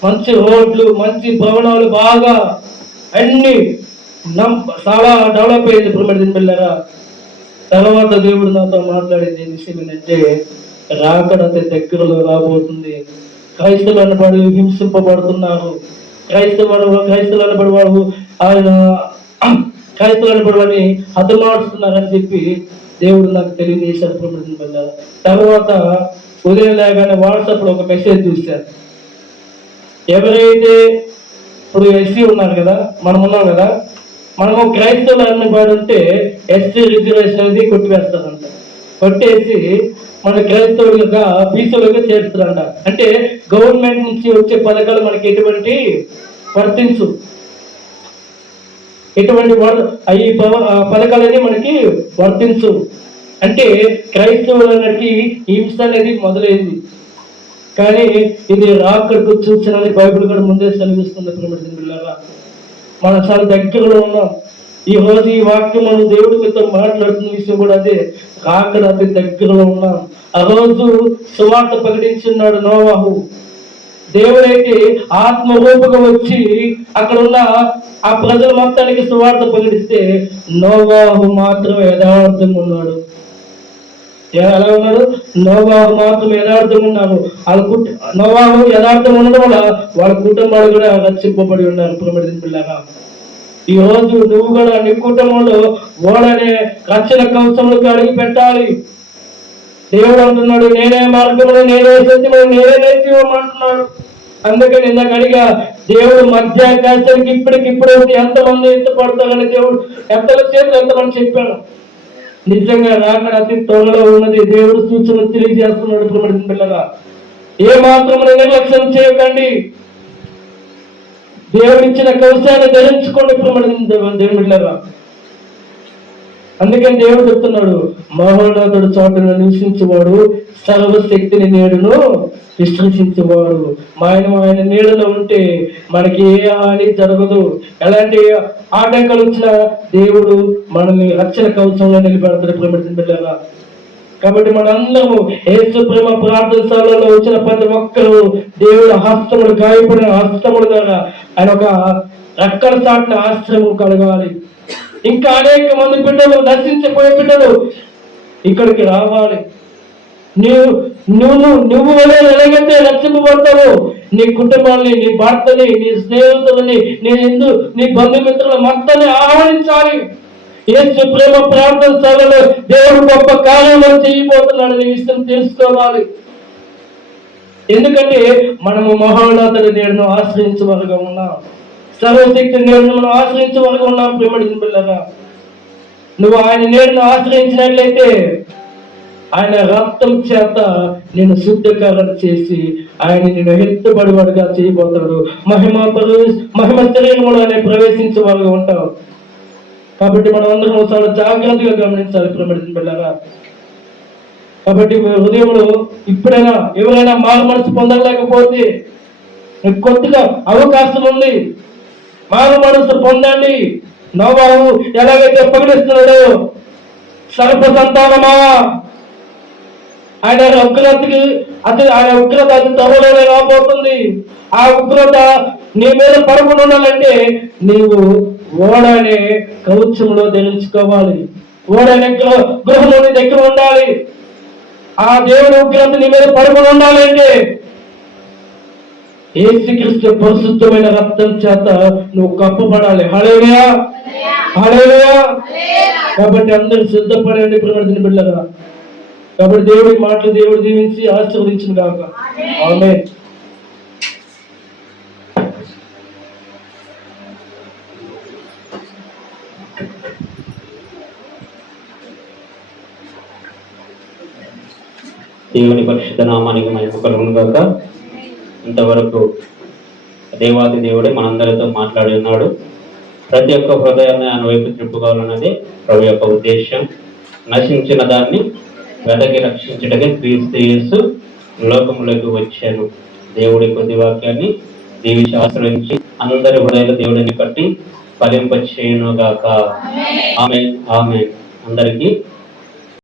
మంచి రోడ్లు, మంచి భవనాలు, బాగా అన్ని చాలా డెవలప్ అయ్యింది. బిడ్డగా తర్వాత దేవుడు నాతో మాట్లాడేది విషయం ఏంటంటే, రాకడ అతి దగ్గరలో రాబోతుంది. క్రైస్తవులు అనబడి హింసింపబడుతున్నారు. క్రైస్తవులు అనబడి వాడు ఆయన క్రైస్తవులు అనబడి వాడిని హతమారుస్తున్నారని చెప్పి దేవుడు నాకు తెలియజేశాడు. తర్వాత ఉదయం లేగానే వాట్సాప్ లో ఒక మెసేజ్ చూశాను. ఎవరైతే ఇప్పుడు ఎస్సీ ఉన్నారు కదా, మనం ఉన్నాం కదా, మనము క్రైస్తవులు అనబడి ఉంటే ఎస్సీ రిజర్వేషన్ అనేది కొట్టివేస్తారంట. కొట్టేసి మన క్రైస్తవులుగా బీసీలుగా చేరుస్తారంట. అంటే గవర్నమెంట్ నుంచి వచ్చే పథకాలు మనకి ఎటువంటి వర్తించు, ఎటువంటి ఈ పథకాలన్నీ మనకి వర్తించు. అంటే క్రైస్తవులకి హింస అనేది మొదలైంది. కానీ ఇది రాకడకు చూసినని బైబిల్ కూడా ముందే సెలవిస్తుంది. పిల్లలారా, మనం చాలా దగ్గరలో ఉన్నాం. ఈ రోజు ఈ వాక్యం మనం దేవుడి మీతో మాట్లాడుతున్న విషయం కూడా అదే. రాకడ అతి దగ్గరలో ఉన్నాం. ఆ రోజు సువార్త ప్రకటించున్నాడు నోవాహు. దేవుడైతే ఆత్మరూపంగా వచ్చి అక్కడ ఉన్న ఆ ప్రజల మొత్తానికి సువార్త ప్రకటిస్తే నోవాహు మాత్రం యథార్థంగా ఉన్నాడు. ఎలా ఉన్నాడు? నోవాహు మాత్రం యథార్థంగా ఉన్నారు. నోవాహు యథార్థం ఉండడం వల్ల వాళ్ళ కుటుంబాలు కూడా రక్షింపబడి ఉన్నారు. పిల్లగా ఈ రోజు నువ్వు కూడా నీ కుటుంబంలో ఓడనే రక్షణ కవచంలోకి అడిగి పెట్టాలి. దేవుడు అంటున్నాడు, నేనే మార్గములు, నేనే సత్యము, నేనే జీవం అంటున్నాడు. అందుకని ఇందాక అడిగా, దేవుడు మధ్యాకాశానికి ఇప్పటికిప్పుడు ఎంతమంది ఎత్తపడతారని దేవుడు ఎంతల చేతులు ఎంతమంది చెప్పాడు. నిజంగా రాకడ అతి త్వరలో ఉన్నది. దేవుడు సూచన తెలియజేస్తున్నాడు. పిల్లగా ఏ మాత్రం నిర్లక్ష్యం చేయకండి. దేవుడు ఇచ్చిన కవచాన్ని ధరించుకోండి. దేవుని బిడ్డలారా, అందుకని దేవుడు చెప్తున్నాడు, మహోన్నతుడు చోటును నివసించేవాడు సర్వశక్తిని నీడను విశ్వసించేవాడు. ఆయన నీడలో ఉంటే మనకి ఏ హాని జరగదు. ఎలాంటి ఆటంకాలు వచ్చినా దేవుడు మనల్ని రక్షణ కవచంలో నిలబెడతాడు. బిడ్డలారా, కాబట్టి మనందరము యేసు ప్రేమ ప్రార్థనశాలలో వచ్చిన ప్రతి ఒక్కరు దేవుడు హస్తములు, గాయపడిన హస్తముల ద్వారా ఆయన ఒక రెక్కల చాటున ఆశ్రమం కలగాలి. ఇంకా అనేక మంది బిడ్డలు, నశించిపోయే బిడ్డలు ఇక్కడికి రావాలి. నువ్వు ఎలాగైతే రక్షింపబడతావో నీ కుటుంబాన్ని, నీ భర్తని, నీ స్నేహితులని, నీ బంధుమిత్రుల మొత్తాన్ని ఆహ్వానించాలి. యేసు ప్రేమ ప్రార్థనశాలలో దేవుడు గొప్ప కార్యాలు చేయబోతున్నాడు. నీ విషయం తెలుసుకోవాలి. ఎందుకంటే మనము మహోన్నతుడి నీడను ఆశ్రయించవలగా ఉన్నాం, సర్వశక్తి నీడను మనం ఆశ్రయించవలగా ఉన్నాం. ప్రేమడిన పిల్లగా, నువ్వు ఆయన నీడను ఆశ్రయించినట్లయితే ఆయన రక్తం చేత నేను శుద్ధీకరణ చేసి ఆయన నేను ఎత్తుబడివాడుగా చేయబోతాడు. మహిమ శరీరంలో ఆయన ప్రవేశించేవారుగా ఉంటావు. కాబట్టి మనం అందరం చాలా జాగ్రత్తగా గమనించాలి ప్రేమడిన పిల్లగా. కాబట్టి మీ హృదయంలో ఇప్పుడైనా ఎవరైనా మారు మనసు పొందలేకపోతే కొత్తగా అవకాశం ఉంది, మారు మనసు పొందండి. నోవాహు ఎలాగైతే పగిలిస్తున్నాడో, సర్ప సంతానమా, ఆయన ఉగ్రతకి ఆయన ఉగ్రత అతి త్వరలోనే రాబోతుంది. ఆ ఉగ్రత నీ మీద పడకుండా ఉండాలంటే నీవు ఓడనే కవచంలో ధరించుకోవాలి, ఓడనే గృహంలో నీ దగ్గర ఉండాలి. ఆ దేవుడి ఉగ్రత నీ మీద పడకుండా ఉండాలంటే యేసుక్రీస్తు పరిశుద్ధమైన రక్తం చేత నువ్వు కప్పబడాలి. హల్లెలూయా, హల్లెలూయా. కాబట్టి అందరూ సిద్ధపడండి ప్రియమైన బిడ్డలారా. కాబట్టి దేవుడి మాటలు దేవుడు దీవించి ఆశీర్వదించిన కాక. ఆమేన్. దేవుని పరిశుద్ధ నామానికి మహిమ కలుగును గాక. ఇంతవరకు దేవాది దేవుడే మనందరితో మాట్లాడి ఉన్నాడు. ప్రతి ఒక్క హృదయాన్ని ఆయన వైపు త్రిప్పుకోవాలన్నది ప్రభు యొక్క ఉద్దేశం. నశించిన దాన్ని వెదకి రక్షించటకే క్రీస్తు యేసు లోకములకు వచ్చాను. దేవుడి కొద్ది వాక్యాన్ని దీవించి ఆశ్రయించి అందరి హృదయాలు దేవుడిని కట్టి ఫలింప చేయను గాక. ఆమేన్, ఆమేన్. అందరికీ